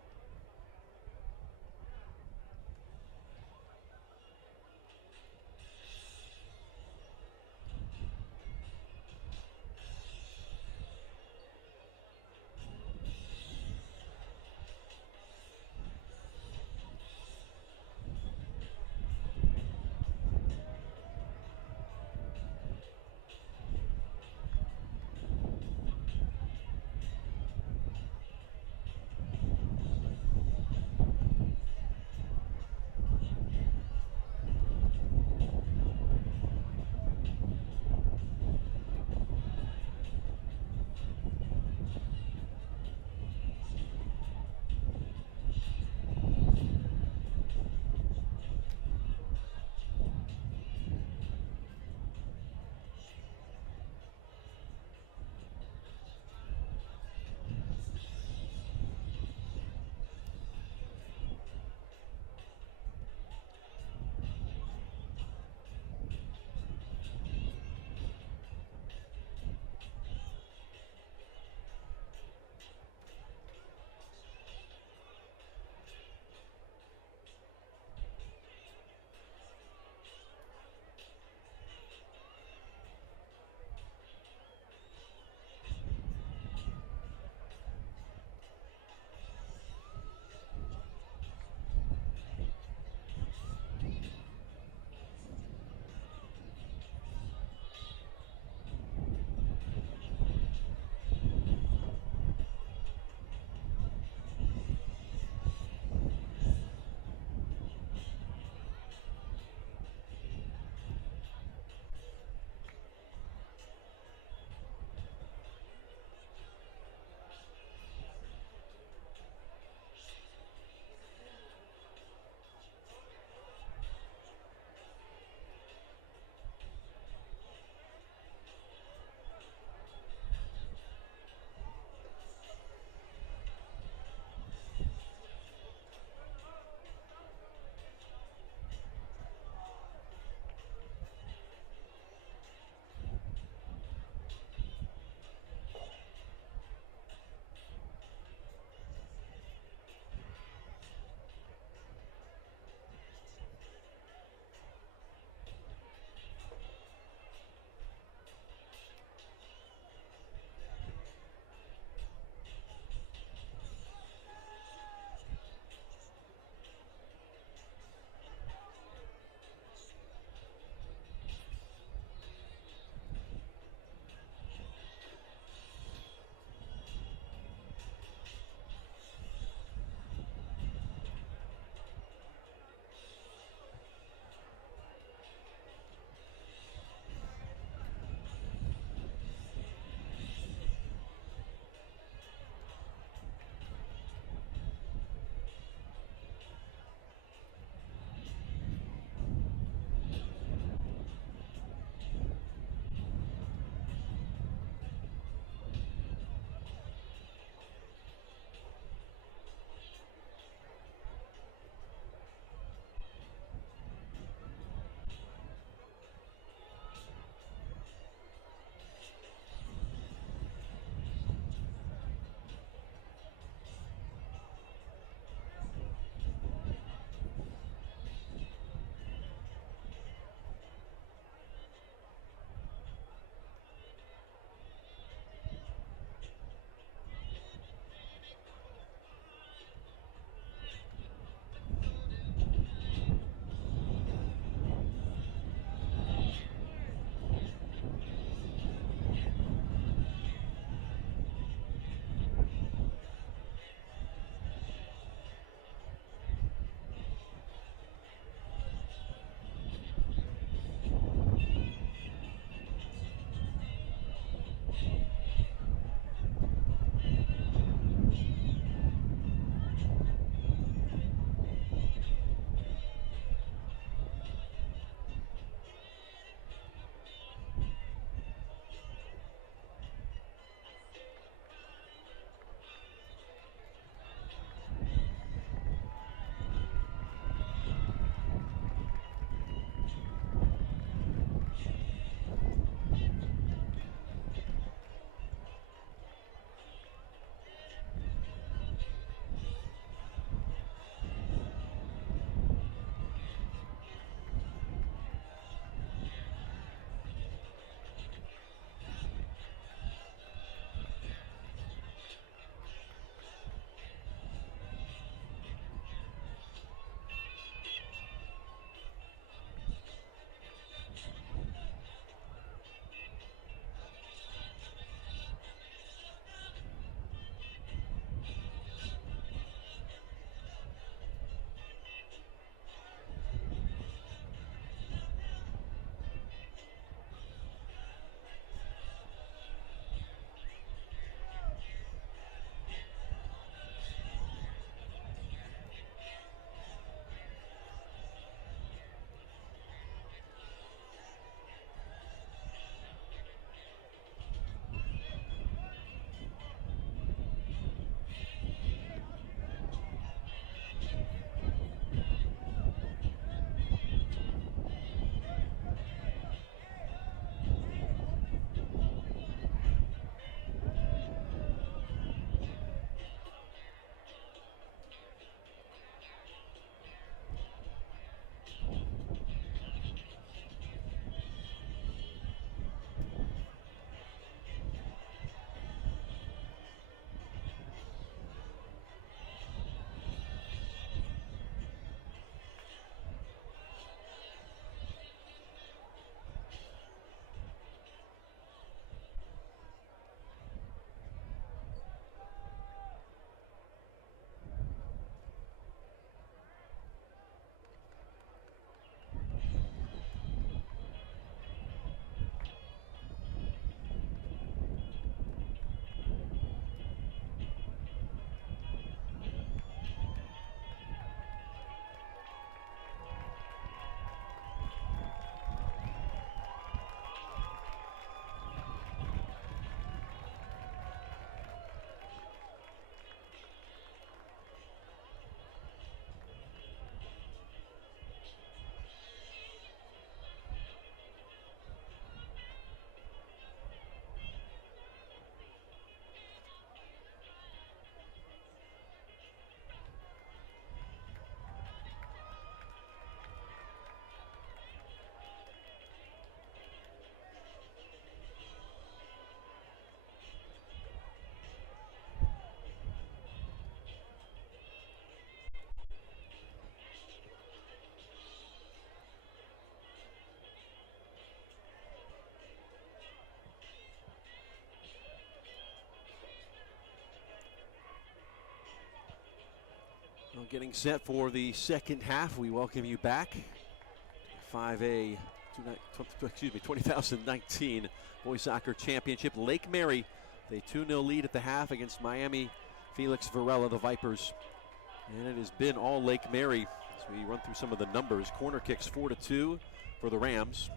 Getting set for the second half. We welcome you back. 5A, 2019 Boys Soccer Championship. Lake Mary, they 2-0 lead at the half against Miami. Felix Varela, the Vipers. And it has been all Lake Mary as we run through some of the numbers. Corner kicks 4-2 for the Rams.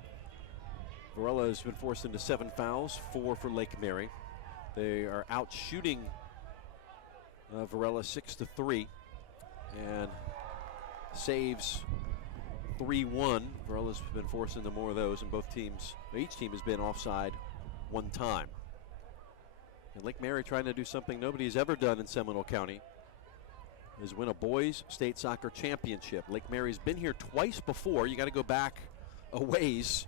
Varela has been forced into 7 fouls, 4 for Lake Mary. They are out shooting Varela 6-3. And saves 3-1. Varela's been forced into more of those, and each team has been offside 1 time. And Lake Mary trying to do something nobody's ever done in Seminole County, is win a boys state soccer championship. Lake Mary's been here twice before. You got to go back a ways.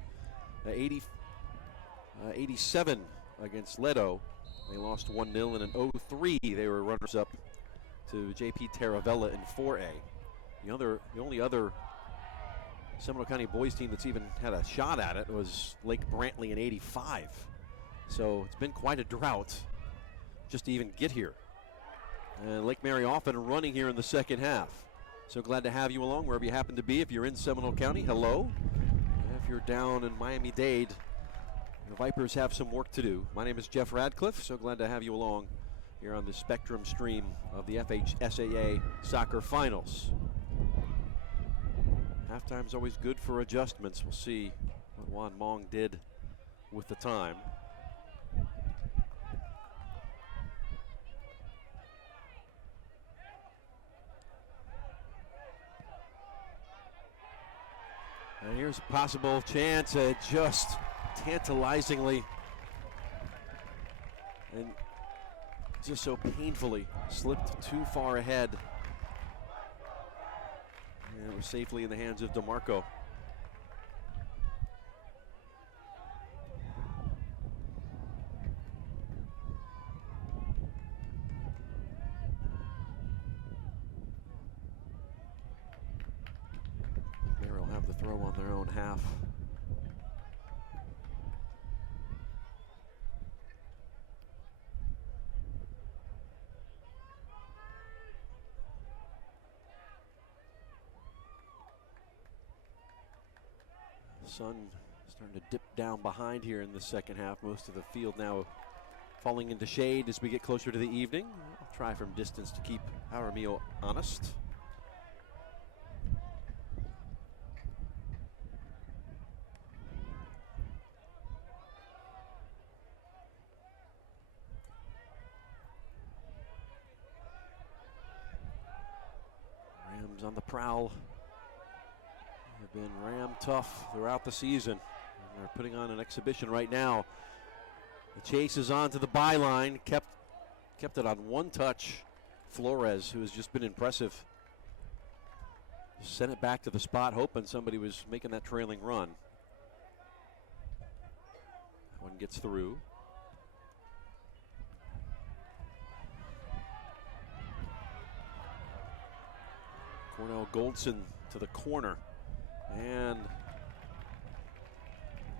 87 against Ledo. They lost 1-0, and in 03 they were runners-up to JP Taravella in 4A. The only other Seminole County boys team that's even had a shot at it was Lake Brantley in 85. So it's been quite a drought just to even get here. And Lake Mary off and running here in the second half. So glad to have you along wherever you happen to be. If you're in Seminole County, hello. And if you're down in Miami-Dade, the Vipers have some work to do. My name is Jeff Radcliffe. So glad to have you along here on the Spectrum stream of the FHSAA Soccer Finals. Halftime's always good for adjustments. We'll see what Juan Mong did with the time. And here's a possible chance, just tantalizingly and just so painfully slipped too far ahead. And it was safely in the hands of DeMarco. Mary will have the throw on their own half. Sun starting to dip down behind here in the second half. Most of the field now falling into shade as we get closer to the evening. I'll try from distance to keep Jaramillo honest. Rams on the prowl. They've been Ram tough throughout the season. And they're putting on an exhibition right now. The chase is on to the byline. Kept it on 1 touch. Flores, who has just been impressive, sent it back to the spot, hoping somebody was making that trailing run. That one gets through. Cornell Goldson to the corner. And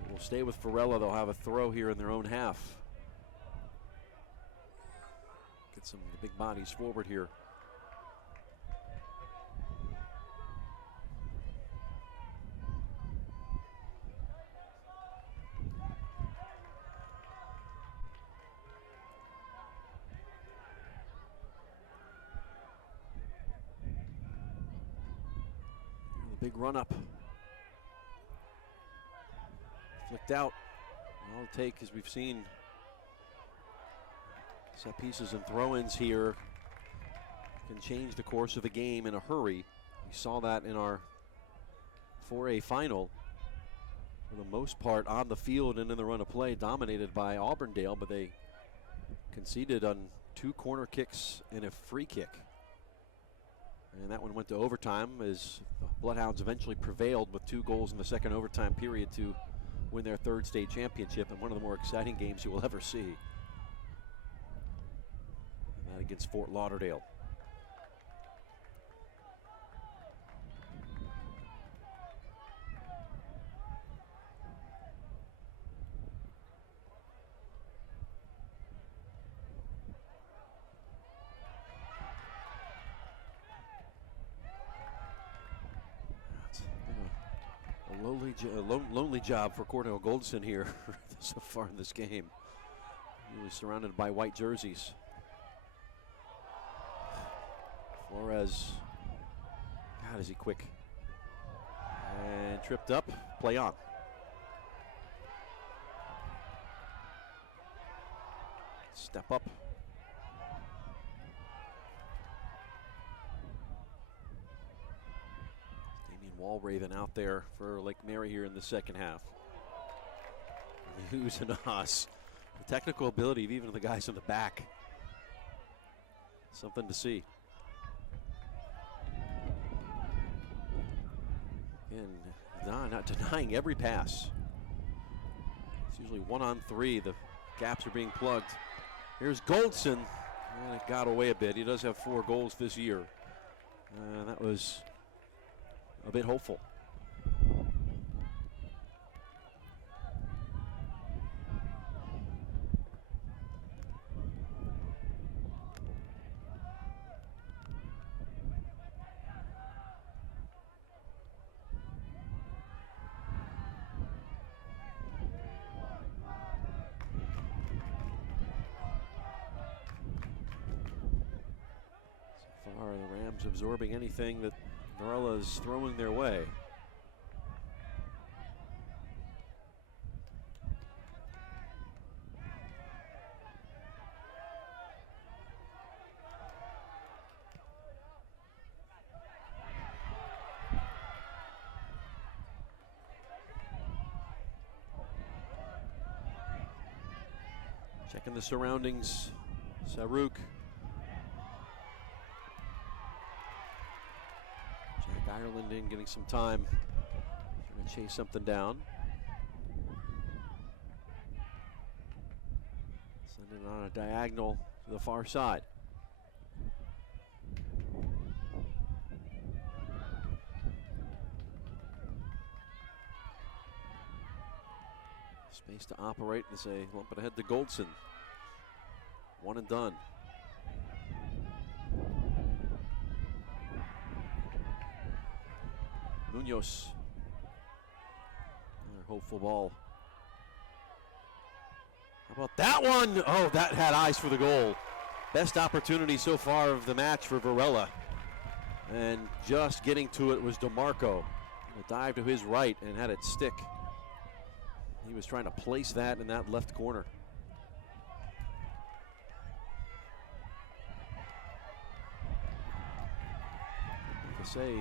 we'll stay with Varela. They'll have a throw here in their own half. Get some of the big bodies forward here. The big run up. Flicked out. All it'll take, as we've seen, set pieces and throw-ins here can change the course of a game in a hurry. We saw that in our 4A final. For the most part on the field and in the run of play, dominated by Auburndale, but they conceded on 2 corner kicks and a free kick. And that one went to overtime as the Bloodhounds eventually prevailed with 2 goals in the second overtime period to win their 3rd state championship, and one of the more exciting games you will ever see. And that against Fort Lauderdale. Lonely job for Cordell Goldson here so far in this game. He was surrounded by white jerseys. Flores, God, is he quick. And tripped up, play on. Step up. Walraven out there for Lake Mary here in the second half. Hughes and Haas. The technical ability of even the guys in the back. Something to see. And not denying every pass. It's usually 1-on-3. The gaps are being plugged. Here's Goldson. And it got away a bit. He does have 4 goals this year. That was a bit hopeful. So far, the Rams absorbing anything that Varela is throwing their way. Checking the surroundings. Saruk. Ireland in, getting some time. Trying to chase something down. Send it on a diagonal to the far side. Space to operate as they lump it ahead to Goldson. One and done. Munoz. Another hopeful ball. How about that one? Oh, that had eyes for the goal. Best opportunity so far of the match for Varela. And just getting to it was DeMarco. A dive to his right and had it stick. He was trying to place that in that left corner. To say,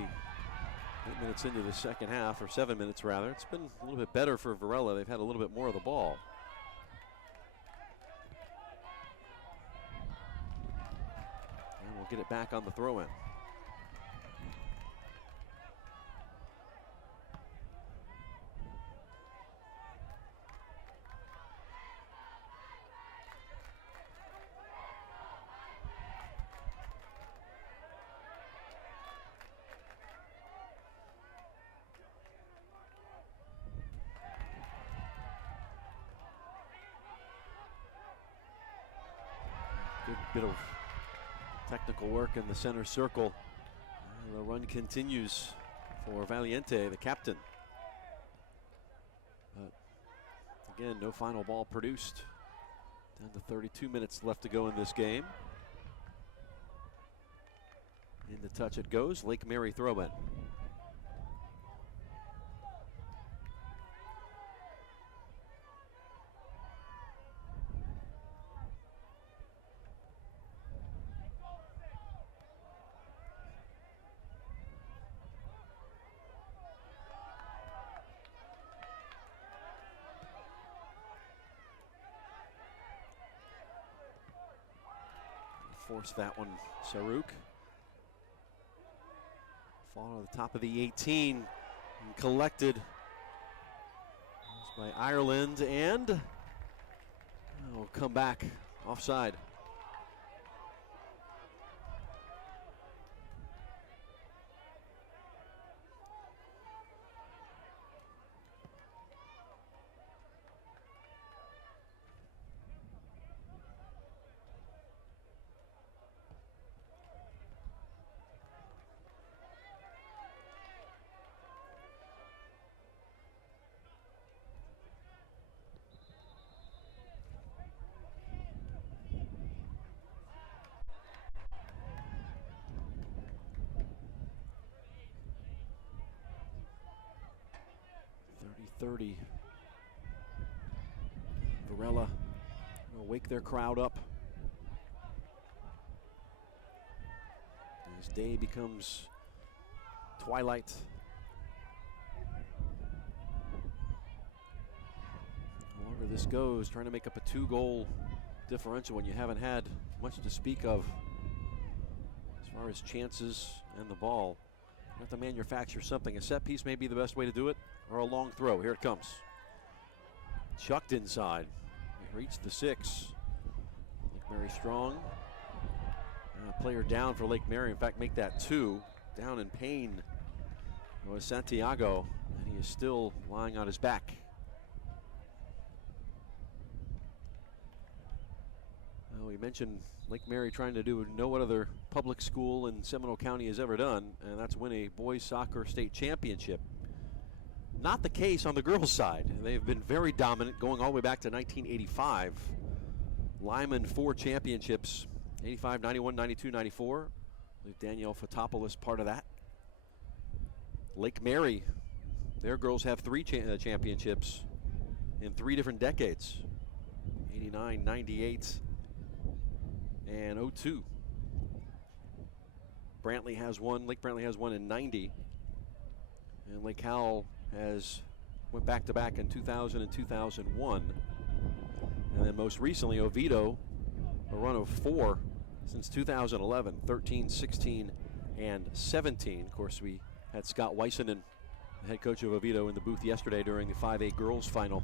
8 minutes into the second half, or 7 minutes rather, it's been a little bit better for Varela. They've had a little bit more of the ball. And we'll get it back on the throw-in. Good bit of technical work in the center circle. And the run continues for Valiente, the captain. But again, no final ball produced. Down to 32 minutes left to go in this game. In the touch it goes, Lake Mary throw-in. Force that one, Saruk. Fall to the top of the 18 and collected by Ireland, and will come back offside. 30. Varela will wake their crowd up as day becomes twilight. The longer this goes, trying to make up a 2-goal differential when you haven't had much to speak of as far as chances and the ball. You have to manufacture something. A set piece may be the best way to do it, or a long throw. Here it comes. Chucked inside. He reached the 6. Lake Mary strong. A player down for Lake Mary. In fact, make that 2. Down in pain was Santiago, and he is still lying on his back. Well, we mentioned Lake Mary trying to do no other public school in Seminole County has ever done, and that's win a boys soccer state championship. Not the case on the girls' side. They've been very dominant going all the way back to 1985. Lyman 4 championships, 85, 91, 92, 94. I believe Danielle Fotopoulos part of that. Lake Mary, their girls have 3 championships in 3 different decades. 89, 98, and 02. Brantley has one, Lake Brantley has one in 90. And Lake Howell went back-to-back in 2000 and 2001. And then most recently, Oviedo, a run of 4 since 2011, 13, 16, and 17. Of course, we had Scott Weissenen, the head coach of Oviedo, in the booth yesterday during the 5A girls final,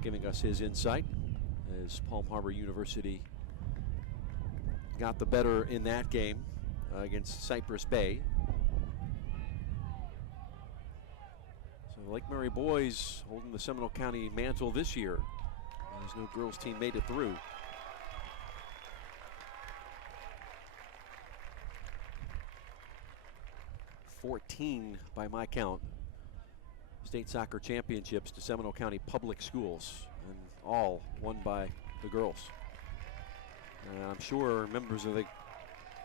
giving us his insight as Palm Harbor University got the better in that game against Cypress Bay. So the Lake Mary boys holding the Seminole County mantle this year, as no girls team made it through. $14 by my count state soccer championships to Seminole County public schools, and all won by the girls. And I'm sure members of the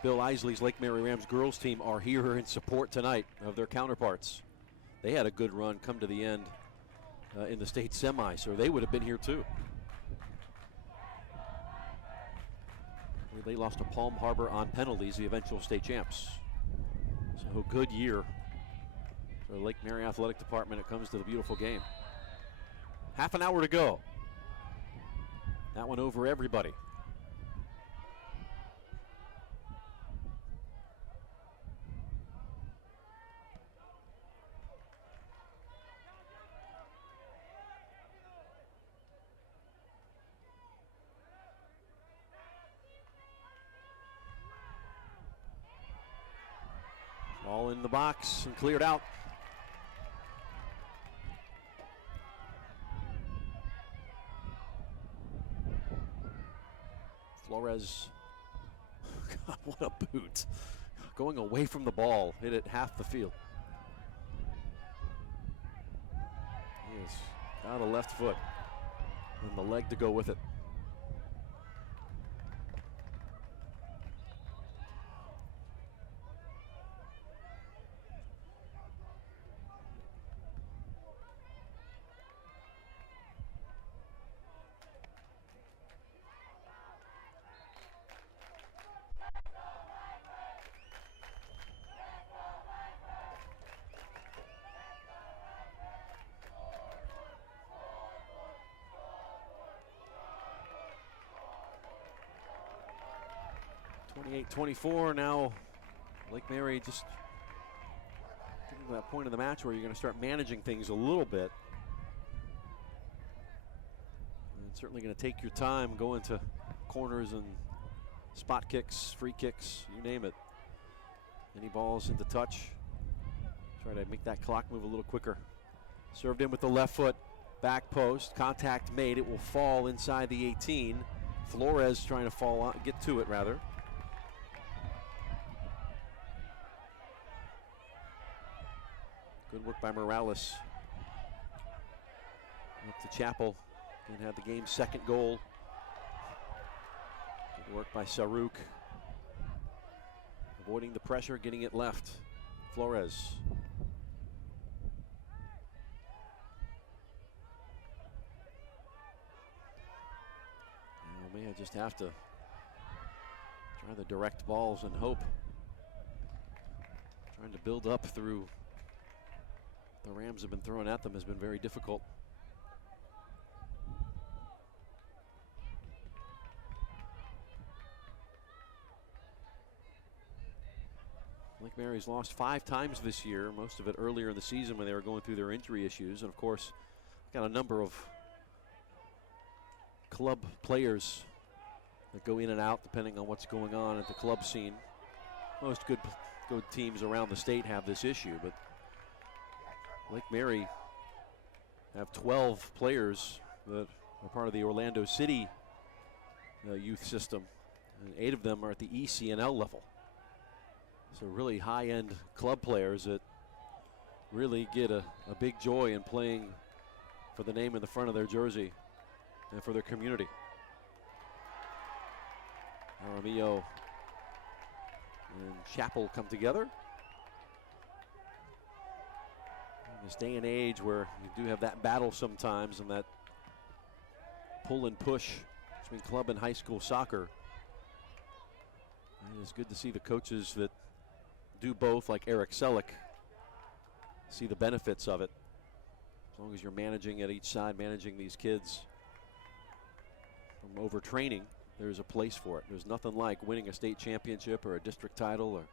Bill Isley's Lake Mary Rams girls team are here in support tonight of their counterparts. They had a good run come to the end in the state semi, so they would have been here too. They lost to Palm Harbor on penalties, the eventual state champs. So good year for the Lake Mary Athletic Department. It comes to the beautiful game. Half an hour to go. That one over everybody. All in the box and cleared out. Flores, God, what a boot. Going away from the ball, hit it half the field. He has got a left foot and the leg to go with it. .24 now. Lake Mary just getting to that point of the match where you're going to start managing things a little bit. And certainly going to take your time going to corners and spot kicks, free kicks, you name it. Any balls into touch. Try to make that clock move a little quicker. Served in with the left foot, back post, contact made. It will fall inside the 18. Flores trying to fall on, get to it rather. Good work by Morales. Up to Chappell. And had the game's second goal. Good work by Saruk. Avoiding the pressure, getting it left. Flores. Yeah, just have to try the direct balls and hope. Trying to build up through the Rams have been throwing at them has been very difficult. Lake Mary's lost 5 times this year, most of it earlier in the season when they were going through their injury issues. And of course, got a number of club players that go in and out depending on what's going on at the club scene. Most good teams around the state have this issue, but Lake Mary have 12 players that are part of the Orlando City youth system, and 8 of them are at the ECNL level. So really high-end club players that really get a big joy in playing for the name in the front of their jersey and for their community. Aramillo and Chapel come together. In this day and age where you do have that battle sometimes and that pull and push between club and high school soccer, it is good to see the coaches that do both, like Eric Selleck, see the benefits of it. As long as you're managing at each side, managing these kids from overtraining, there's a place for it. There's nothing like winning a state championship or a district title or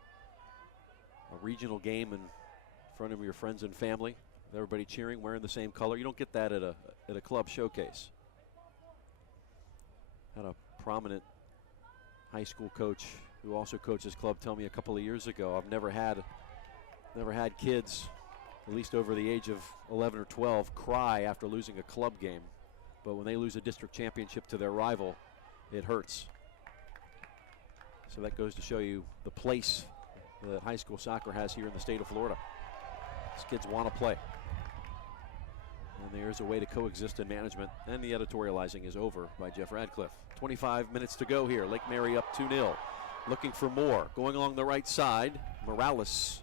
a regional game in front of your friends and family, with everybody cheering, wearing the same color. You don't get that at a club showcase. Had a prominent high school coach who also coaches club tell me a couple of years ago, I've never had kids, at least over the age of 11 or 12, cry after losing a club game. But when they lose a district championship to their rival, it hurts. So that goes to show you the place that high school soccer has here in the state of Florida. These kids want to play. And there's a way to coexist in management. And the editorializing is over by Jeff Radcliffe. 25 minutes to go here. Lake Mary up 2-0. Looking for more. Going along the right side, Morales.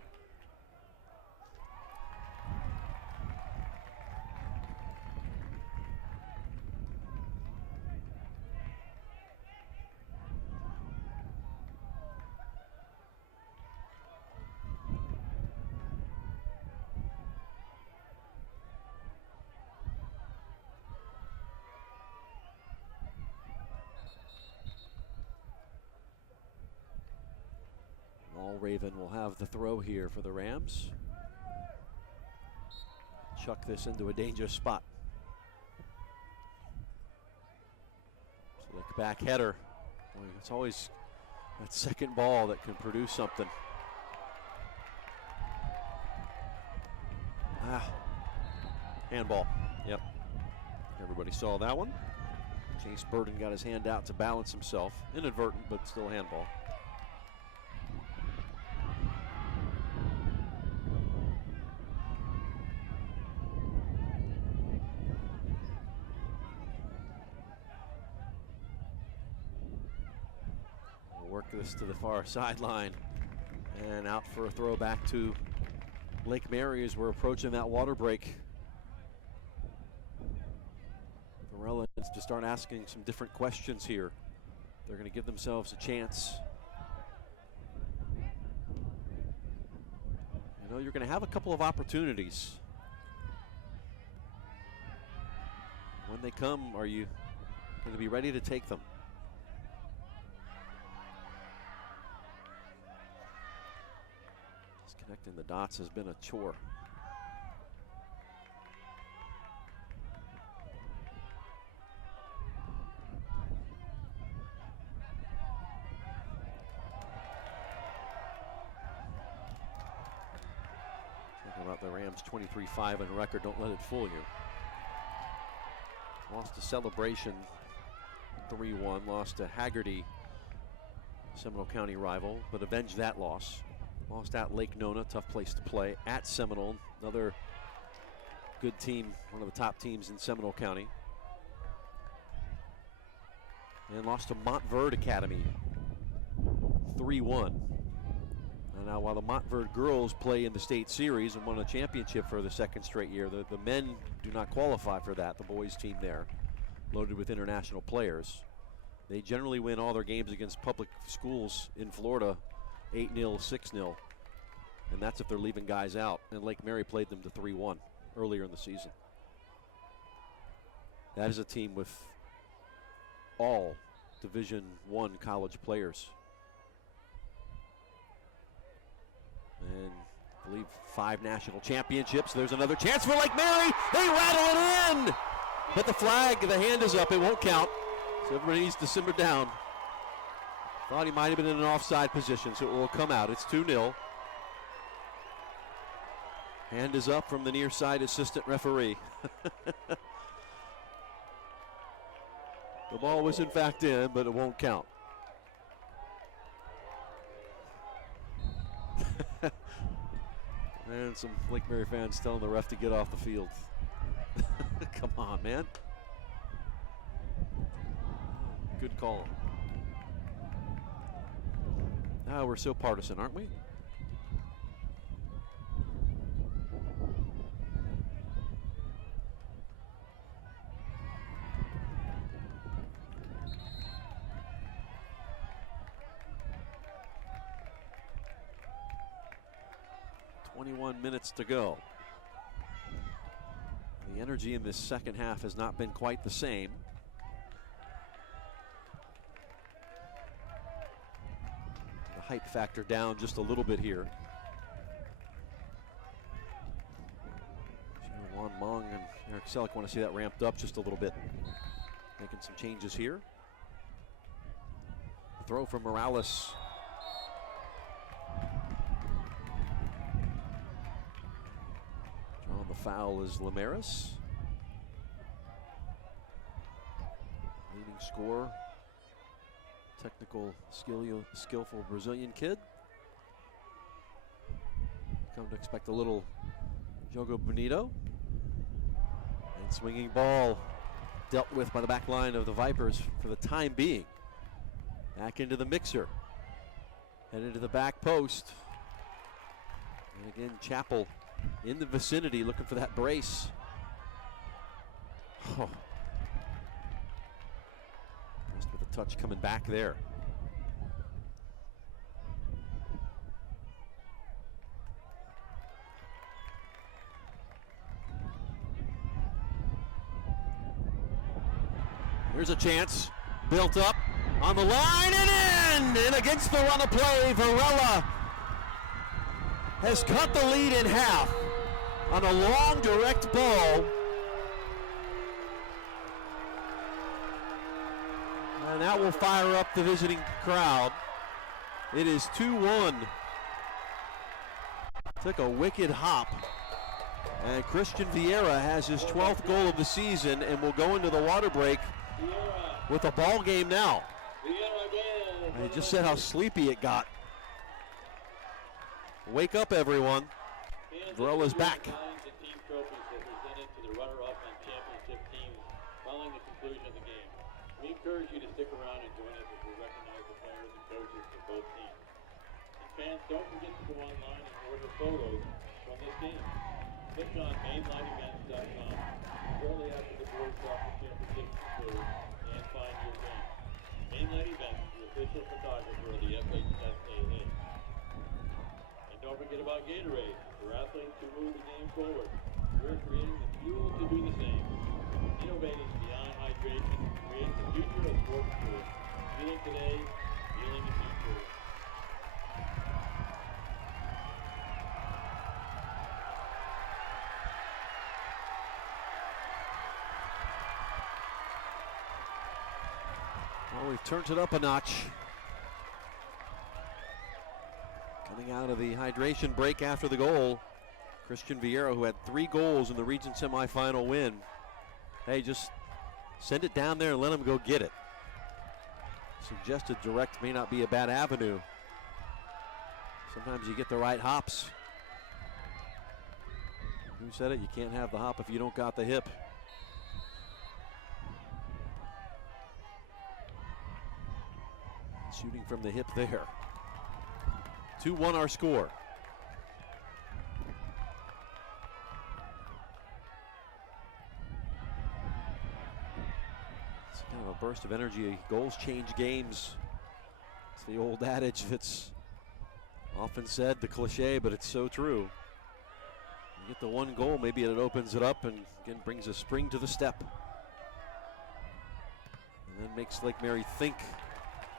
Raven will have the throw here for the Rams. Chuck this into a dangerous spot. Slick back header. Boy, it's always that second ball that can produce something. Handball. Yep. Everybody saw that one. Chase Burton got his hand out to balance himself. Inadvertent, but still handball. Work this to the far sideline and out for a throw back to Lake Mary as we're approaching that water break. Varela needs to start asking some different questions here. They're going to give themselves a chance. You know, you're going to have a couple of opportunities. When they come, are you going to be ready to take them? Connecting the dots has been a chore. Talking about the Rams 23-5 in record, don't let it fool you. Lost to Celebration 3-1, lost to Haggerty, Seminole County rival, but avenged that loss. Lost at Lake Nona, tough place to play. At Seminole, another good team, one of the top teams in Seminole County. And lost to Montverde Academy, 3-1. And now while the Montverde girls play in the state series and won a championship for the second straight year, the men do not qualify for that, the boys team there, loaded with international players. They generally win all their games against public schools in Florida 8-0, 6-0. And that's if they're leaving guys out. And Lake Mary played them to 3-1 earlier in the season. That is a team with all Division I college players. And I believe 5 national championships. There's another chance for Lake Mary. They rattle it in. But the flag, the hand is up. It won't count. So everybody needs to simmer down. Thought he might have been in an offside position, so it will come out. It's 2-0. Hand is up from the near side assistant referee. The ball was in fact in, but it won't count. And some Lake Mary fans telling the ref to get off the field. Come on, man. Good call. Ah, we're so partisan, aren't we? Minutes to go. The energy in this second half has not been quite the same. The hype factor down just a little bit here. Juan Mong and Eric Selleck want to see that ramped up just a little bit. Making some changes here. Throw from Morales. The foul is Lamaris. Leading scorer, technical, skillful Brazilian kid. Come to expect a little Jogo Bonito. And swinging ball dealt with by the back line of the Vipers for the time being. Back into the mixer. Head into the back post. And again, Chappell in the vicinity looking for that brace. Oh. Just with a touch coming back there. Here's a chance. Built up on the line and in! And against the run of play, Varela has cut the lead in half on a long direct ball. And that will fire up the visiting crowd. It is 2-1. Took a wicked hop. And Christian Vieira has his 12th goal of the season and will go into the water break with a ball game now. I just said how sleepy it got. Wake up, everyone. Varela's back. The team trophies were presented to the runner-up and championship teams following the conclusion of the game. We encourage you to stick around and join us as we recognize the players and coaches of both teams. And fans, don't forget to go online and order photos from this game. Click on mainlineevents.com shortly after the boys soccer championship concludes and find your game. Mainline Events, the official photographer of the FHSAA. Don't forget about Gatorade. For athletes to move the game forward, we're creating the fuel to do the same. Innovating beyond hydration to create the future of sports tours. Feeling today, feeling the future. Well, we've turned it up a notch. Coming out of the hydration break after the goal, Christian Vieira, who had 3 goals in the region semifinal win. Hey, just send it down there and let him go get it. Suggested direct may not be a bad avenue. Sometimes you get the right hops. Who said it? You can't have the hop if you don't got the hip. Shooting from the hip there. 2-1 our score. It's kind of a burst of energy. Goals change games. It's the old adage that's often said, the cliche, but it's so true. You get the one goal, maybe it opens it up and again brings a spring to the step. And then makes Lake Mary think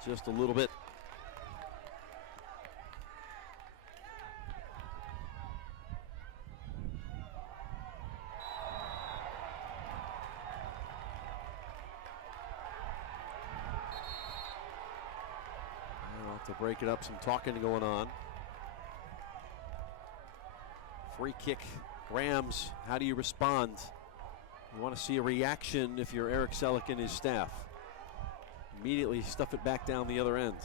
just a little bit. To break it up, some talking going on. Free kick, Rams. How do you respond? You want to see a reaction if you're Eric Selleck and his staff. Immediately stuff it back down the other end.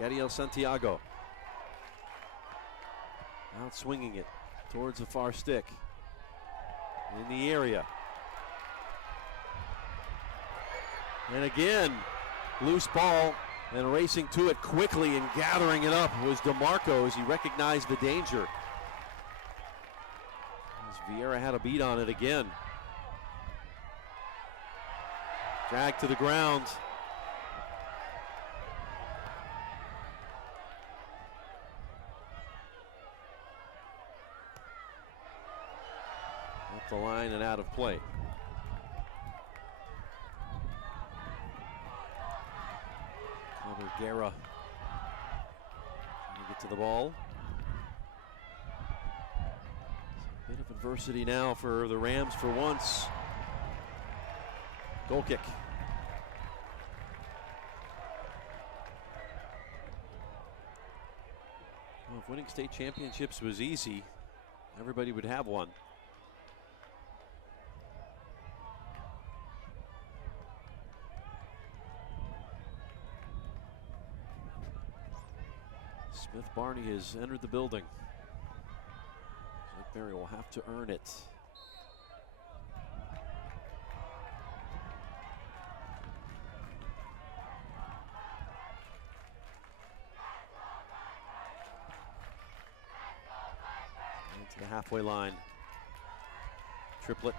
Gadiel Santiago. Out swinging it towards the far stick. In the area. And again, loose ball. And racing to it quickly and gathering it up was DeMarco as he recognized the danger. As Vieira had a beat on it again. Dragged to the ground. Up the line and out of play. Guerra trying to get to the ball. A bit of adversity now for the Rams for once. Goal kick. Well, if winning state championships was easy, everybody would have one. Smith Barney has entered the building. Lake Mary will have to earn it. Into the halfway line. Triplet.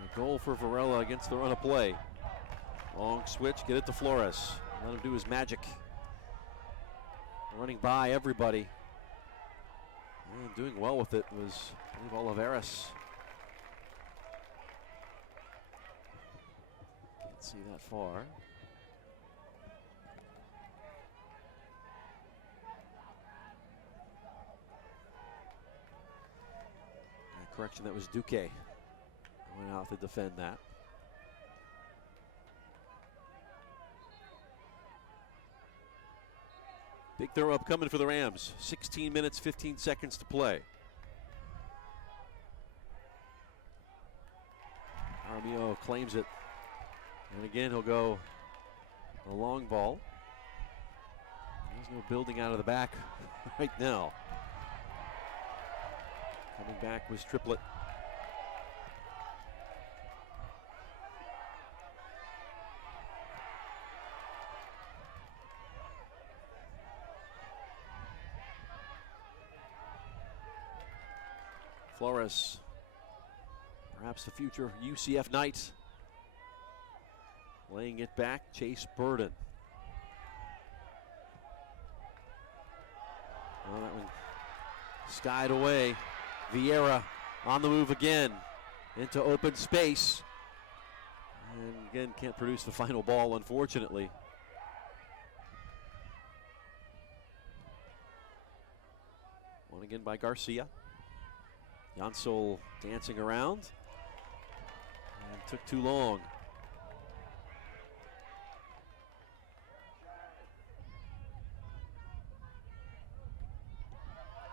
And a goal for Varela against the run of play. Long switch, get it to Flores. Let him do his magic. Running by everybody. And doing well with it was, I believe, Oliveras. Can't see that far. Correction, that was Duque. Went out to defend that. Big throw up coming for the Rams. 16 minutes, 15 seconds to play. Armio claims it. And again, he'll go a long ball. There's no building out of the back right now. Coming back was Triplet. Flores, perhaps the future UCF Knight. Laying it back, Chase Burden. Well, that one skied away. Vieira on the move again into open space. And again, can't produce the final ball, unfortunately. Won again by Garcia. Jansol dancing around. And took too long.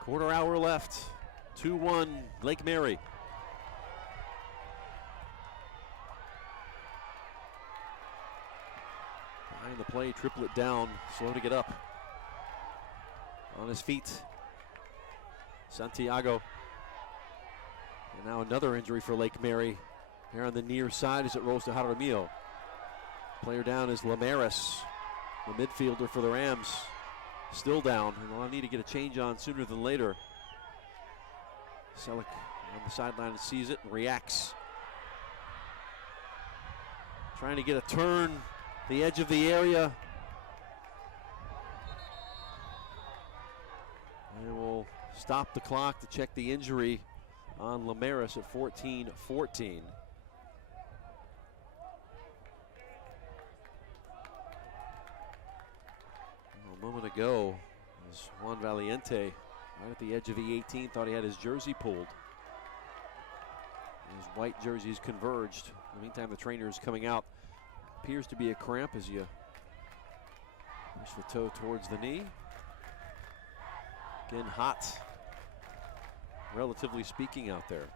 Quarter hour left. 2-1 Lake Mary. Behind the play, Triplet down, slow to get up. On his feet, Santiago. And now another injury for Lake Mary. Here on the near side as it rolls to Jaramillo. Player down is Lamaris, the midfielder for the Rams. Still down, and they'll need to get a change on sooner than later. Selleck on the sideline and sees it and reacts. Trying to get a turn, the edge of the area. And we'll stop the clock to check the injury on Lamaris at 14-14. A moment ago, as Juan Valiente, right at the edge of the 18, thought he had his jersey pulled. His white jerseys converged. In the meantime, the trainer is coming out. Appears to be a cramp as you push the toe towards the knee. Again, hot, relatively speaking, out there,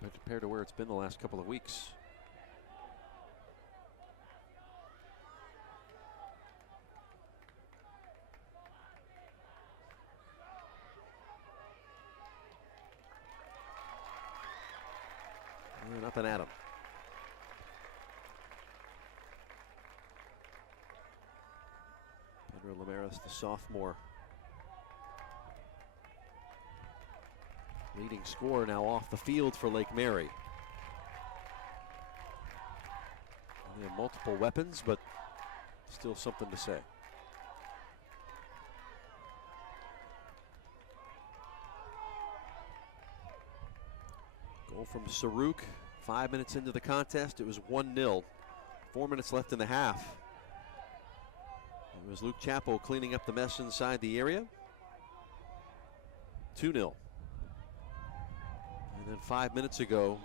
compared to where it's been the last couple of weeks. And up and at him. Pedro Lamaris, the sophomore, leading scorer now off the field for Lake Mary. They have multiple weapons, but still something to say. Goal from Saruk. 5 minutes into the contest, it was 1-0. 4 minutes left in the half. It was Luke Chapo cleaning up the mess inside the area. 2-0. And then 5 minutes ago,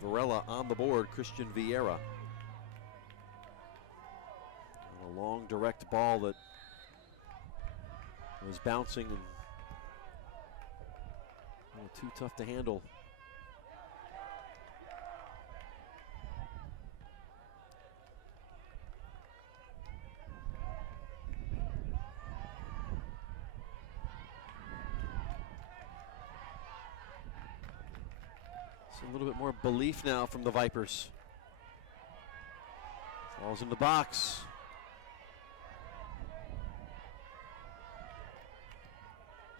Varela on the board, Christian Vieira. And a long direct ball that was bouncing and too tough to handle. A little bit more belief now from the Vipers. Falls in the box.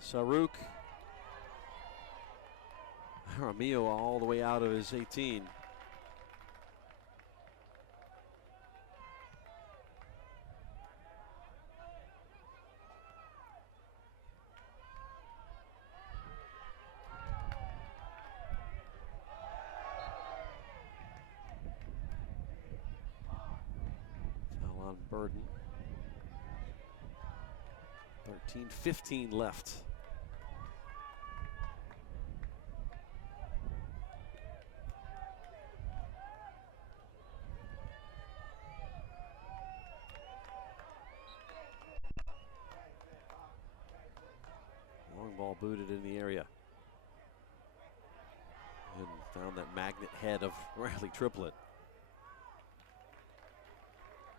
Saruk. Jaramillo all the way out of his 18. Burden. 13-15 left. Long ball booted in the area. And found that magnet head of Riley Triplett.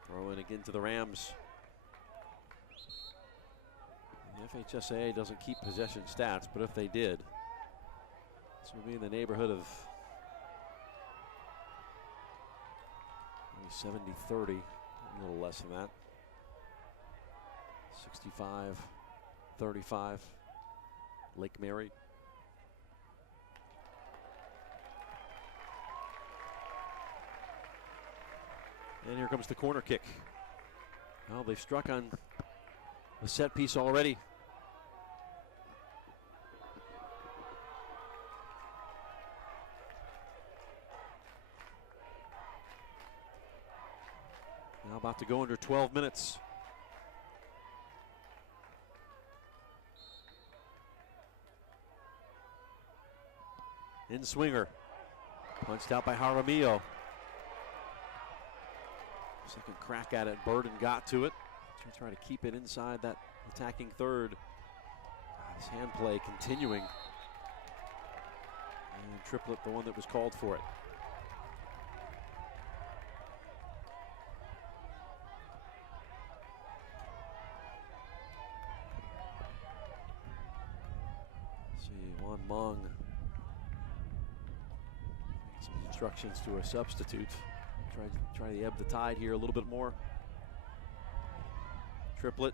Throw in again to the Rams. The FHSAA doesn't keep possession stats, but if they did, this would be in the neighborhood of maybe 70-30, a little less than that. 65-35, Lake Mary. And here comes the corner kick. Well, they've struck on a set piece already. Now about to go under 12 minutes. In swinger. Punched out by Jaramillo. Second crack at it, Burden got to it. Try to keep it inside that attacking third. His hand play continuing. And Triplett, the one that was called for it. See, Juan Mong. Some instructions to a substitute. Try to ebb the tide here a little bit more. Triplett.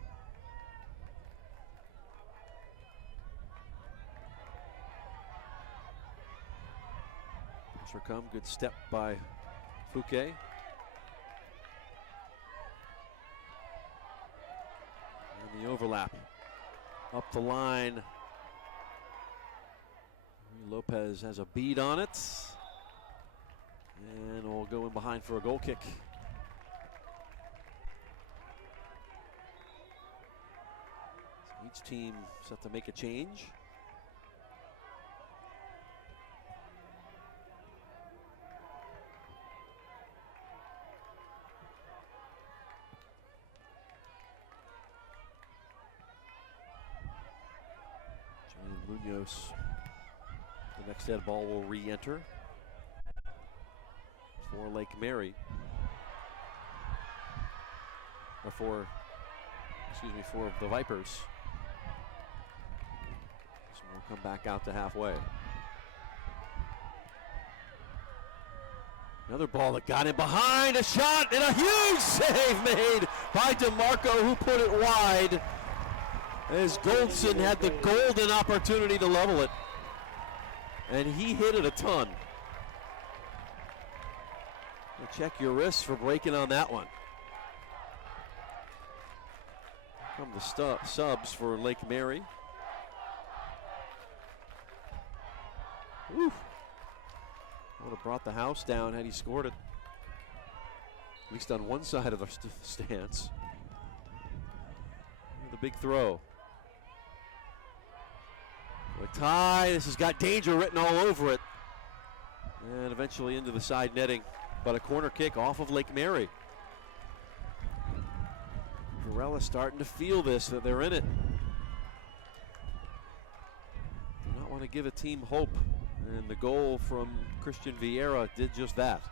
Pressure come, good step by Fouquet. And the overlap. Up the line. Lopez has a bead on it. And will go in behind for a goal kick. So each team set to make a change. Munoz, the next dead ball will re-enter for Lake Mary. Or for the Vipers. So we'll come back out to halfway. Another ball that got in behind, a shot and a huge save made by DeMarco, who put it wide. As Goldson had the golden opportunity to level it. And he hit it a ton. Well, check your wrists for breaking on that one. Come the subs for Lake Mary. Woo. Would have brought the house down had he scored it. At least on one side of the stance. The big throw. A tie, this has got danger written all over it. And eventually into the side netting, but a corner kick off of Lake Mary. Varela starting to feel this, that they're in it. Do not want to give a team hope, and the goal from Christian Vieira did just that.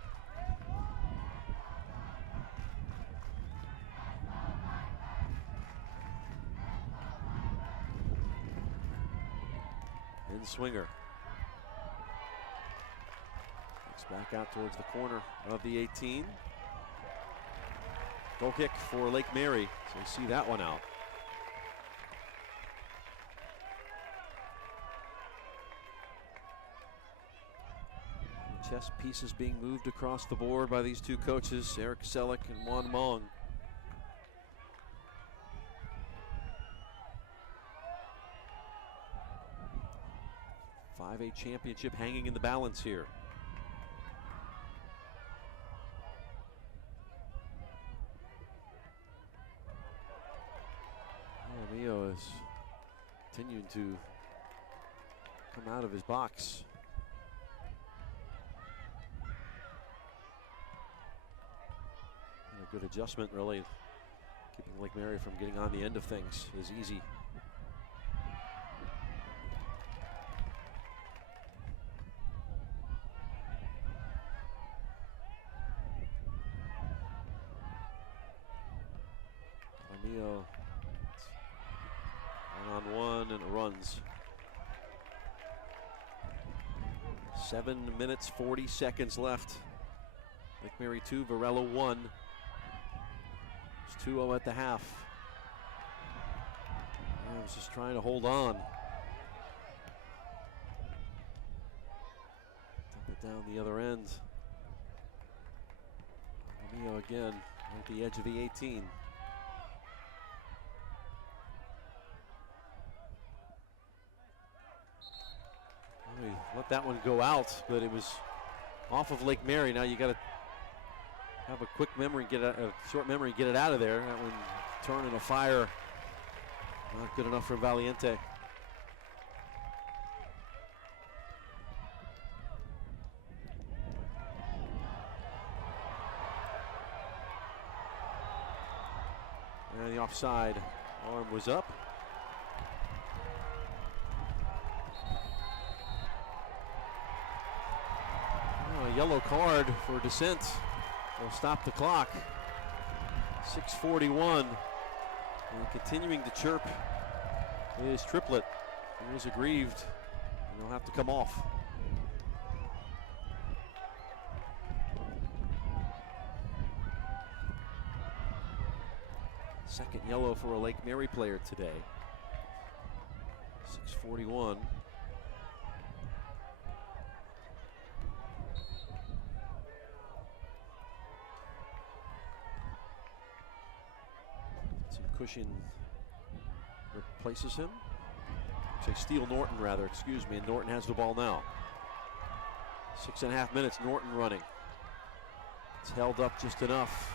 Swinger. Kicks back out towards the corner of the 18. Goal kick for Lake Mary. So you see that one out. The chess pieces being moved across the board by these two coaches, Eric Selleck and Juan Mong. 5A championship hanging in the balance here. Mio is continuing to come out of his box. And a good adjustment, really. Keeping Lake Mary from getting on the end of things is easy. One-on-one, and it runs. 7 minutes, 40 seconds left. Lake Mary 2, Varela 1. It's 2-0 at the half. I was just trying to hold on. Dump it down the other end. Romeo again at the edge of the 18. We let that one go out, but it was off of Lake Mary. Now you got to have a quick memory, get a short memory, get it out of there. That one turning a fire, not good enough for Valiente. And the offside arm was up. Yellow card for dissent will stop the clock. 6:41. And continuing to chirp is Triplett. He is aggrieved, and he'll have to come off. Second yellow for a Lake Mary player today. 6:41. Cushing replaces him. Say Steele Norton, rather, excuse me, and Norton has the ball now. 6.5 minutes, Norton running. It's held up just enough.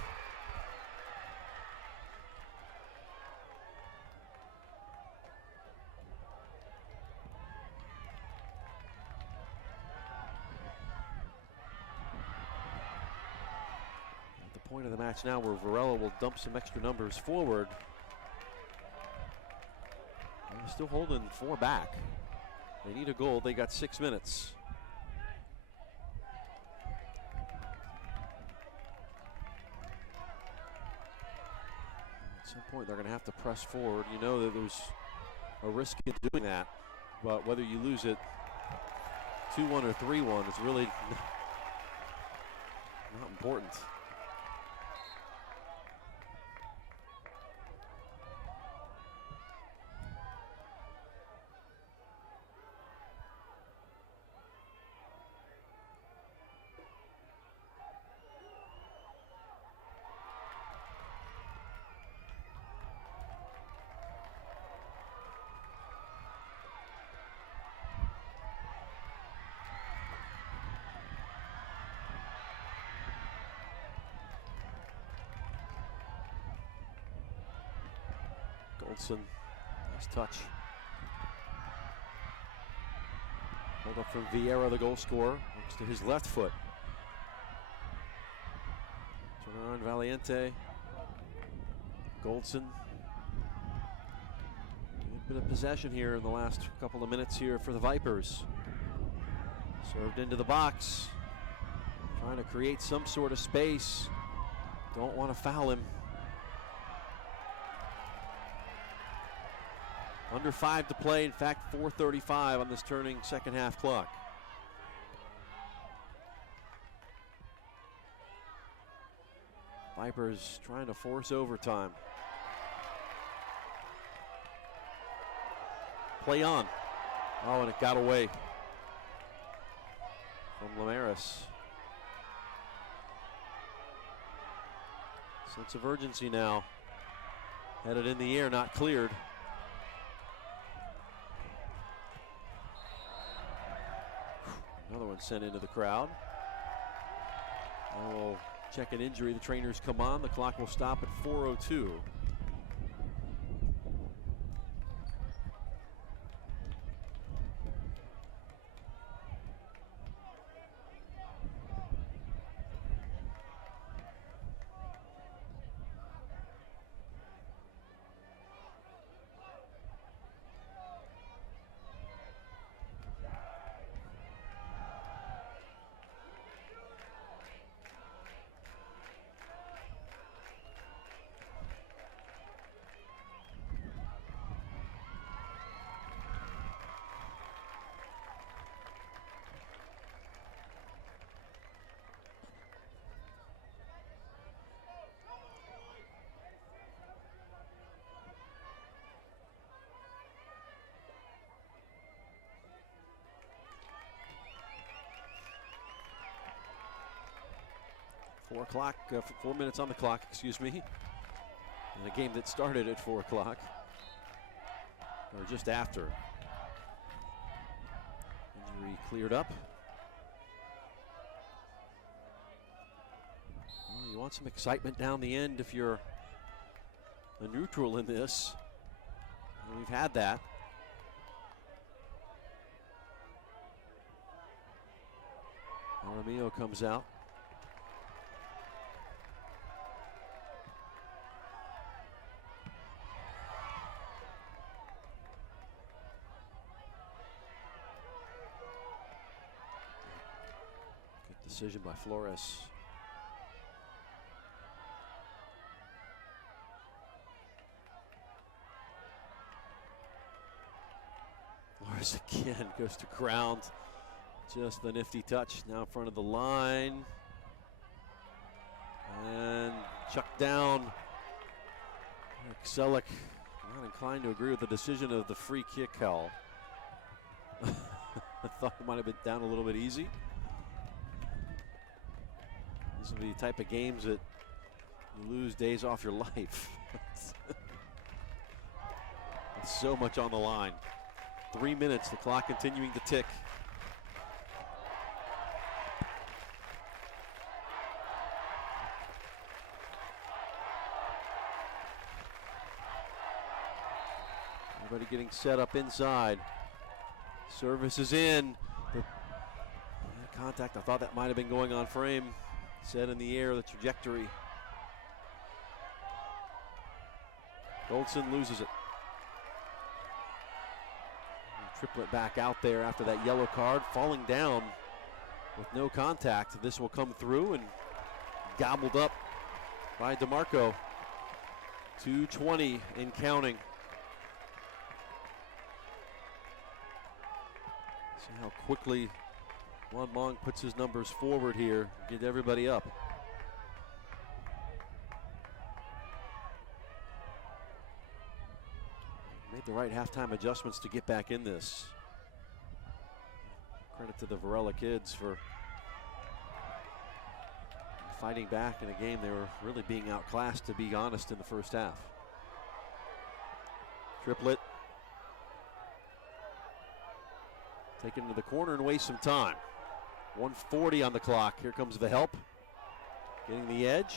At the point of the match now where Varela will dump some extra numbers forward. They're still holding 4 back. They need a goal. They got 6 minutes. At some point, they're going to have to press forward. You know that there's a risk in doing that, but whether you lose it 2-1 or 3-1, it's really not important. Goldson, nice touch. Hold up from Vieira, the goal scorer. Looks to his left foot. Turn around, Valiente. Goldson. A bit of possession here in the last couple of minutes here for the Vipers. Served into the box. Trying to create some sort of space. Don't want to foul him. Under 5 to play, in fact 4:35 on this turning second half clock. Vipers trying to force overtime. Play on. Oh, and it got away from Lamaris. Sense of urgency now. Headed in the air, not cleared. Another one sent into the crowd. And we'll check an injury. The trainers come on. The clock will stop at 4:02. O'clock, 4 minutes on the clock, excuse me. In a game that started at 4 o'clock, or just after. Injury cleared up. Well, you want some excitement down the end if you're a neutral in this. And we've had that. Aramillo comes out. Decision by Flores. Flores again goes to ground. Just the nifty touch now in front of the line. And chucked down. Selleck not inclined to agree with the decision of the free kick call. I thought it might have been down a little bit easy. These will be the type of games that you lose days off your life. So much on the line. 3 minutes, the clock continuing to tick. Everybody getting set up inside. Service is in. The contact, I thought that might have been going on frame. Set in the air, the trajectory. Goldson loses it. And Triplett back out there after that yellow card, falling down with no contact. This will come through and gobbled up by DeMarco. 2:20 and counting. See how quickly Juan Mong puts his numbers forward here, get everybody up. Made the right halftime adjustments to get back in this. Credit to the Varela kids for fighting back in a game they were really being outclassed, to be honest, in the first half. Triplett taken to the corner and waste some time. 1:40 on the clock. Here comes the help. Getting the edge.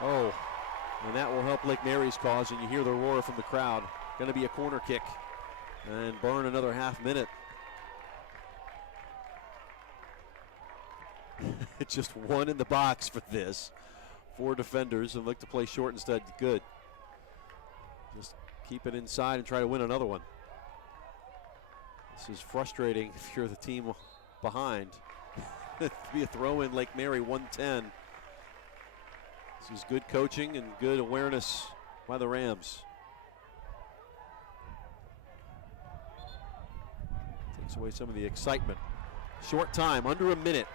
Oh, and that will help Lake Mary's cause, and you hear the roar from the crowd. Going to be a corner kick and burn another half minute. It's just one in the box for this. 4 defenders and look to play short instead. Good. Just keep it inside and try to win another one. This is frustrating if you're the team behind. It'd be a throw in Lake Mary, 110. This is good coaching and good awareness by the Rams. Takes away some of the excitement. Short time, under a minute.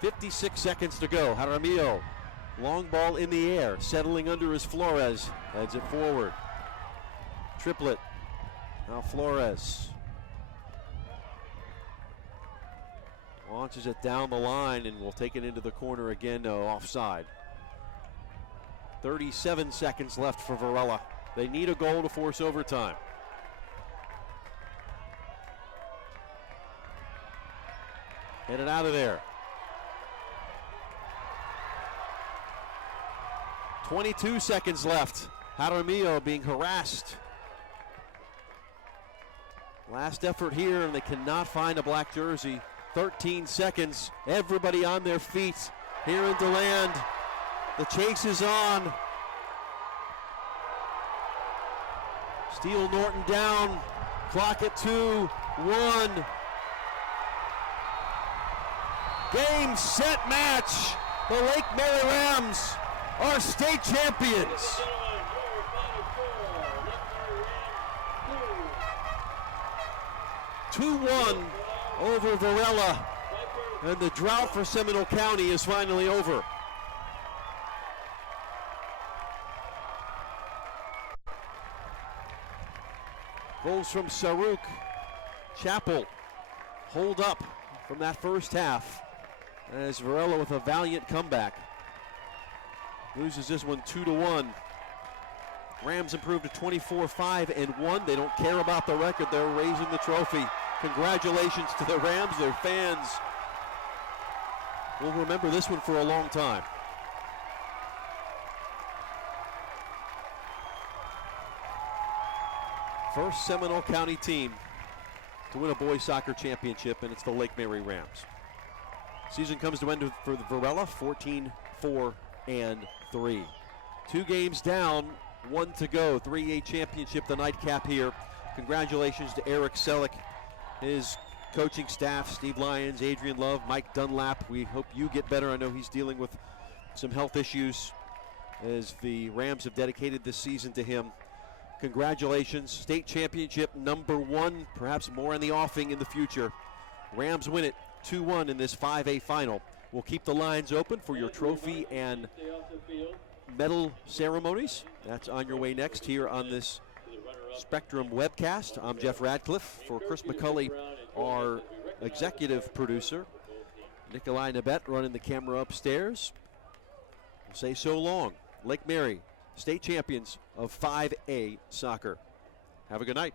56 seconds to go. Jaramillo, long ball in the air, settling under is Flores. Heads it forward. Triplett. Now Flores. Launches it down the line and will take it into the corner again. No, offside. 37 seconds left for Varela. They need a goal to force overtime. Get it out of there. 22 seconds left. Jaramillo being harassed. Last effort here, and they cannot find a black jersey. 13 seconds. Everybody on their feet here in DeLand. The chase is on. Steele Norton down. Clock at 2-1. Game, set, match. The Lake Mary Rams are state champions. 2-1 over Varela, and the drought for Seminole County is finally over. Goals from Saruk, Chapel, hold up from that first half as Varela with a valiant comeback. Loses this one 2-1. Rams improved to 24-5-1. They don't care about the record. They're raising the trophy. Congratulations to the Rams. Their fans will remember this one for a long time. First Seminole County team to win a boys soccer championship, and it's the Lake Mary Rams. Season comes to end for the Varela, 14-4-3. 2 games down, 1 to go. 3A championship, the nightcap here. Congratulations to Eric Selleck, his coaching staff, Steve Lyons, Adrian Love, Mike Dunlap. We hope you get better. I know he's dealing with some health issues as the Rams have dedicated this season to him. Congratulations. State championship #1, perhaps more in the offing in the future. Rams win it 2-1 in this 5A final. We'll keep the lines open for your trophy and medal ceremonies. That's on your way next here on this Spectrum webcast. I'm Jeff Radcliffe. For Chris McCulley, our executive producer. Nikolai Nabet running the camera upstairs. We'll say so long. Lake Mary, state champions of 5A soccer. Have a good night.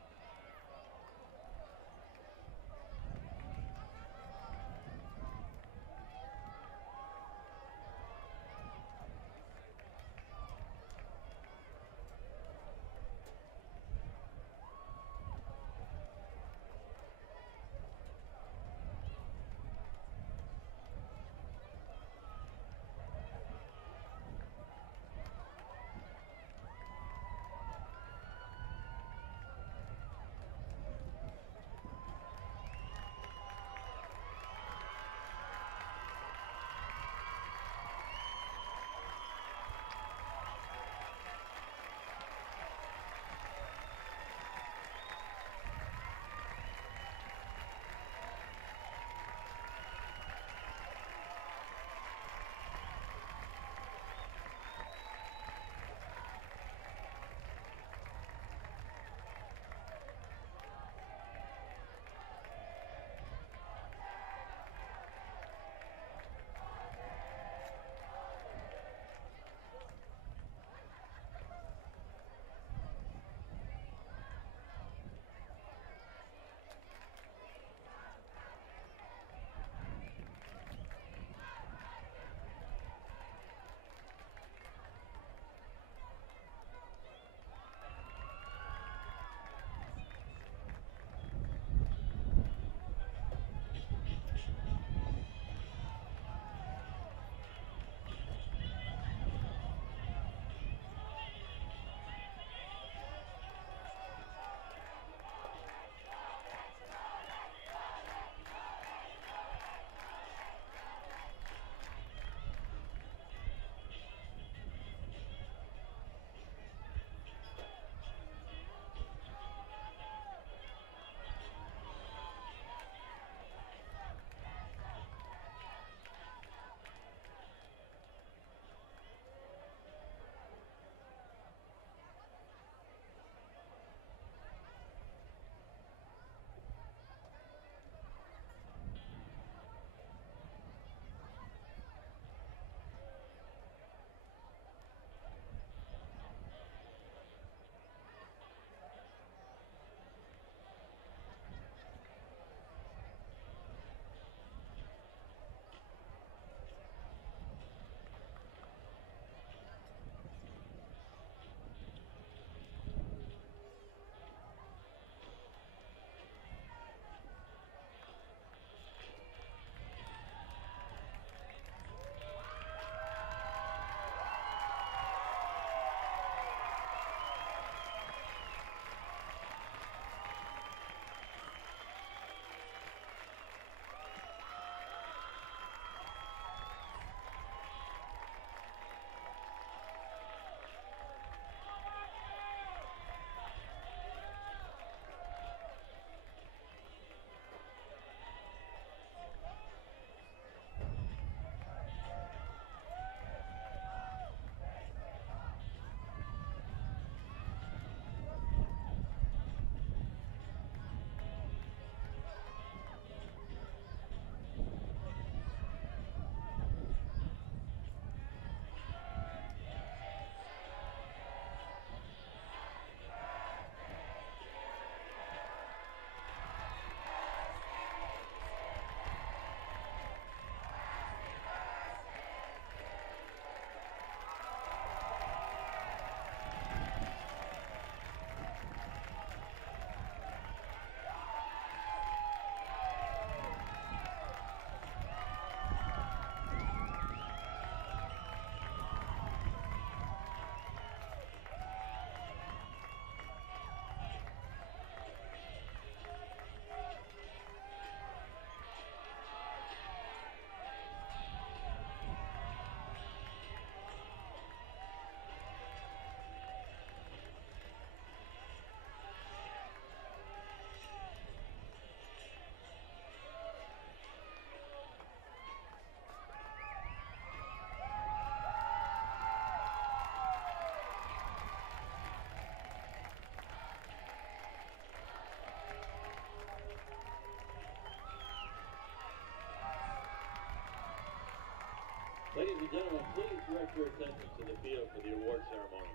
Ladies and gentlemen, please direct your attention to the field for the award ceremony.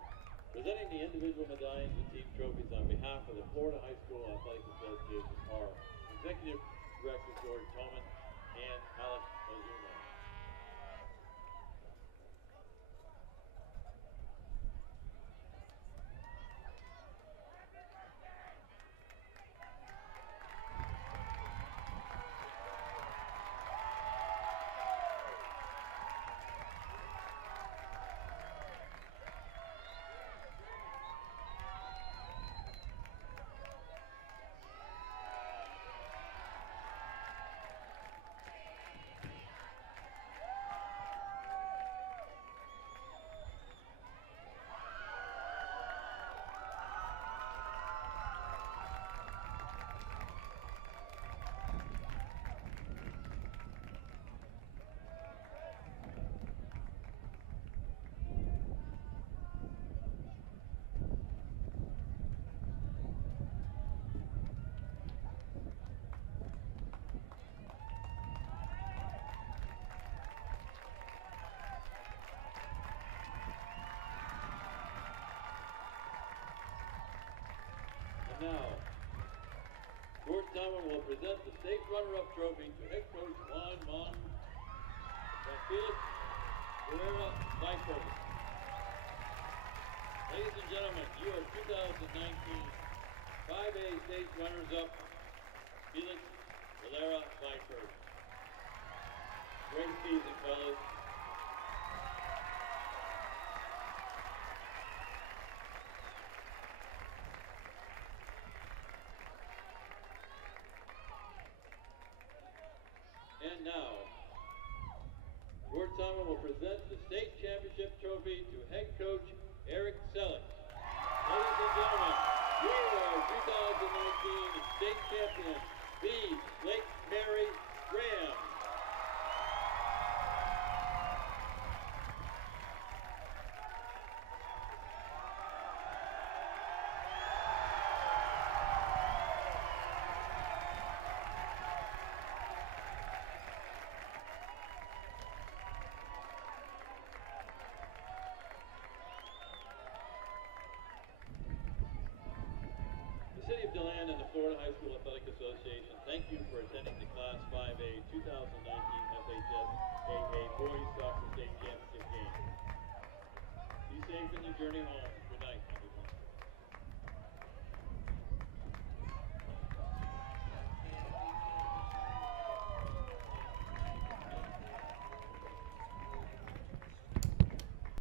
Presenting the individual medallions and team trophies on behalf of the Florida High School Athletic Association are Executive Director George Toman and Alex Ozuna. Now, George Toman will present the state runner-up trophy to head coach Juan Mon and Felix Varela Vipers. Ladies and gentlemen, your 2019 5A state runners-up, Felix Varela Vipers. Great season, fellas. And now, George Toman will present the state championship trophy to head coach Eric Selleck. Ladies and gentlemen, your 2019 state champion, the Lake Mary Rams. The City of DeLand and the Florida High School Athletic Association thank you for attending the Class 5A 2019 FHS AA Boys Soccer State Championship game. Be safe in your journey home.